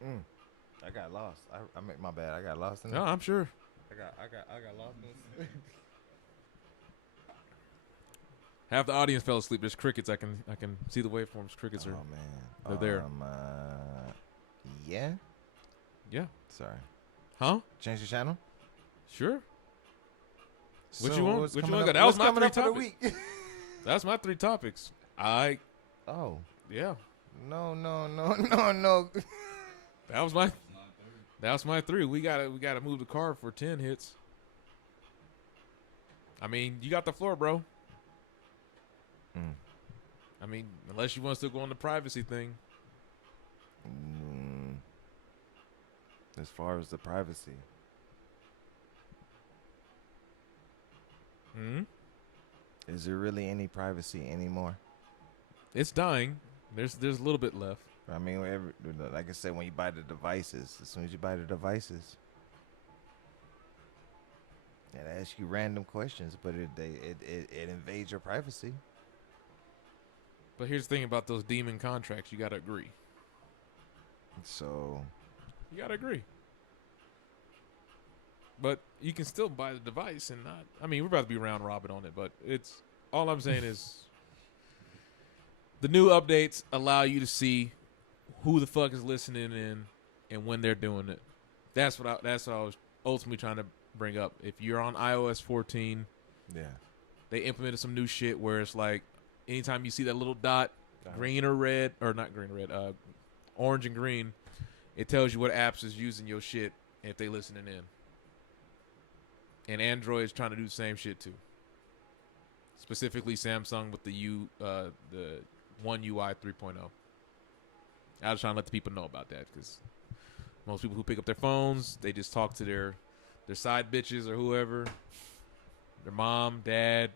I got lost. I make my bad. I got lost in No, I'm sure. I got lost in this. Half the audience fell asleep. There's crickets. I can see the waveforms. Crickets are. Oh man, They're there. Yeah. Yeah. Sorry. Huh? Change the channel. Sure. What So you want? what's What you coming want? up- That was what's my coming 3 up for the topics. week. That's my 3 topics. Oh Yeah. no. That was my 3. We gotta move the car for 10 hits. I mean, you got the floor, bro. I mean, unless you want to still go on the privacy thing. As far as the privacy. Is there really any privacy anymore? It's dying. There's a little bit left. I mean, like I said, when you buy the devices, as soon as you buy the devices, it asks you random questions, but it invades your privacy. But here's the thing about those demon contracts. You got to agree. So You got to agree. But you can still buy the device and not. I mean, we're about to be round robin on it, but it's all I'm saying is the new updates allow you to see who the fuck is listening in and when they're doing it. That's what I was ultimately trying to bring up. If you're on iOS 14, yeah, they implemented some new shit where it's like anytime you see that little dot green or red, or not green or red, orange and green, it tells you what apps is using your shit and if they listening in. And Android is trying to do the same shit too. Specifically Samsung with the One UI 3.0. I was trying to let the people know about that because most people who pick up their phones, they just talk to their side bitches or whoever, their mom, dad,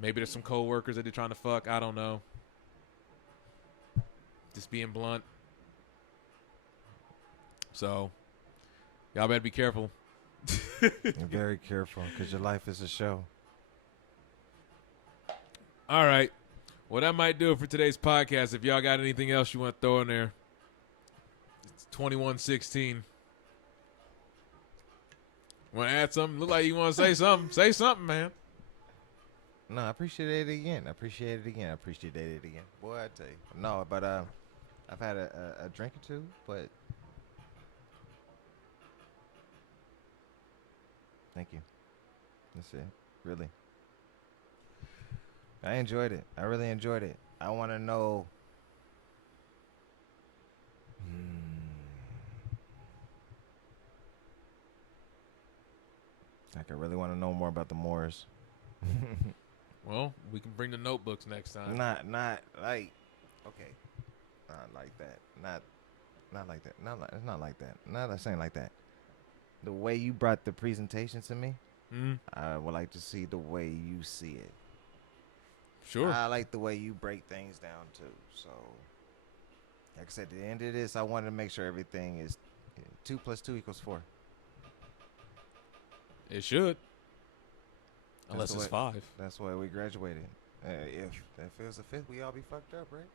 maybe there's some coworkers that they're trying to fuck. I don't know. Just being blunt. So, y'all better be careful. Very careful, because your life is a show. All right. Well, that might do it for today's podcast. If y'all got anything else you want to throw in there, it's 21:16. Want to add something? Look like you want to say something. Say something, man. No, I appreciate it again. Boy, I tell you. No, but I've had a drink or two, but thank you. That's it. Really. I enjoyed it. I really enjoyed it. I want to know. Like, I really want to know more about the Moors. Well, we can bring the notebooks next time. Not like, okay, not like that. Not like that. It's not like that. Not saying like that. The way you brought the presentation to me, I would like to see the way you see it. Sure. I like the way you break things down too. So, like I said, at the end of this, I wanted to make sure everything is 2 + 2 = 4. It should. That's Unless the it's way- 5. That's why we graduated. If it was a 5th, we all be fucked up, right?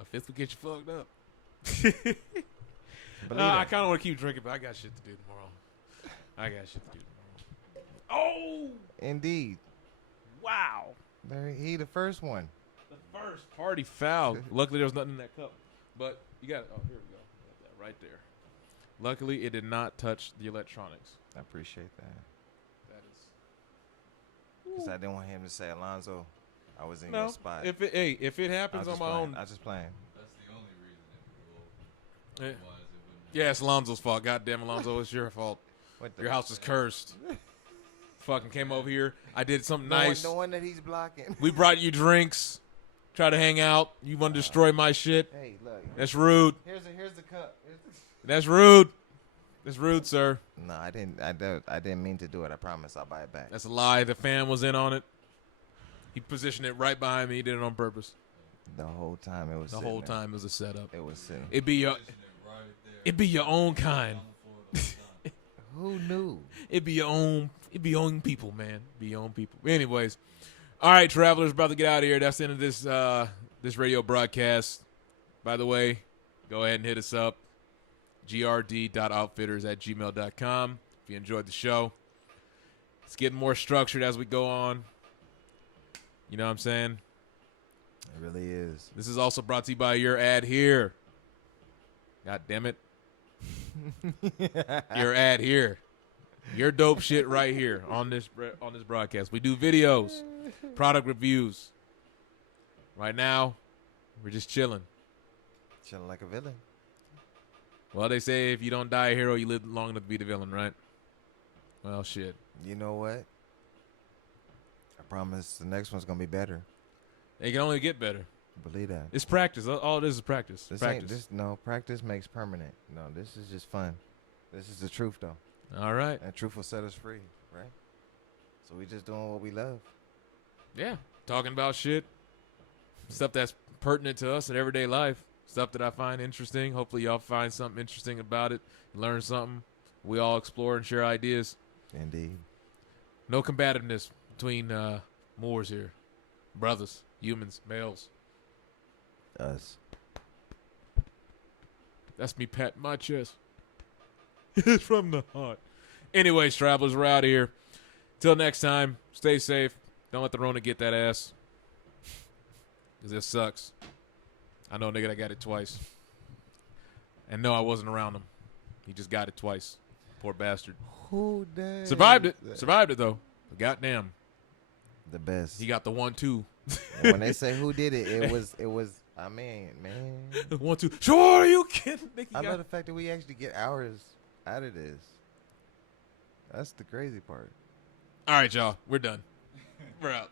A 5th would get you fucked up. Believe I it. kind of want to keep drinking, but I got shit to do tomorrow. Oh! Indeed. Wow. He the first one. The first party foul. Luckily, there was nothing in that cup. But you got it. Oh, here we go. Got that right there. Luckily, it did not touch the electronics. I appreciate that. That is. Because I didn't want him to say, Alonzo, I was in No. your spot. If it happens on my own. I was just playing. That's the only reason it Yeah. would roll. Otherwise, it wouldn't. Yeah, it's Alonzo's fault. Goddamn, Alonzo, it's your fault. What the Your house is cursed. Fucking came over here. I did something no nice. One, no one that he's blocking. We brought you drinks. Try to hang out. You want to destroy my shit? Hey, look. That's rude. Here's the cup. That's rude. That's rude, sir. No, I didn't mean to do it. I promise. I'll buy it back. That's a lie. The fan was in on it. He positioned it right behind me. He did it on purpose. The whole time it was. The sitting whole there. time it was a setup. It was sitting. It'd be your, Position it right there. it'd be your own kind. On the floor the whole time. Who knew? It'd be your own. It'd be your own people, man. Be your own people. Anyways, all right, travelers, about to get out of here. That's the end of this radio broadcast. By the way, go ahead and hit us up. grd.outfitters@gmail.com. If you enjoyed the show, it's getting more structured as we go on. You know what I'm saying? It really is. This is also brought to you by your ad here. God damn it. Your ad here. Your dope shit right here on this broadcast. We do videos, product reviews. Right now, we're just chilling. Chilling like a villain. Well, they say if you don't die a hero, you live long enough to be the villain, right? Well, shit. You know what? I promise the next one's gonna be better. It can only get better. Believe that. It's practice. All it is practice. Practice. Practice makes permanent. No, this is just fun. This is the truth though. All right. And truth will set us free, right? So we just doing what we love. Yeah. Talking about shit. Stuff that's pertinent to us in everyday life. Stuff that I find interesting. Hopefully y'all find something interesting about it. Learn something. We all explore and share ideas. Indeed. No combativeness between Moors here. Brothers, humans, males. Us. That's me patting my chest. It's from the heart. Anyways, travelers, we're out of here. Till next time, stay safe. Don't let the Rona get that ass. Because this sucks. I know a nigga that got it twice. And no, I wasn't around him. He just got it twice. Poor bastard. Who does? Survived it. Survived it, though. But goddamn. The best. He got the 1-2 And when they say who did it, it was. I mean, man. 1, 2. Sure, you kidding? Nicky I got- love the fact that we actually get hours out of this. That's the crazy part. All right, y'all. We're done. We're out.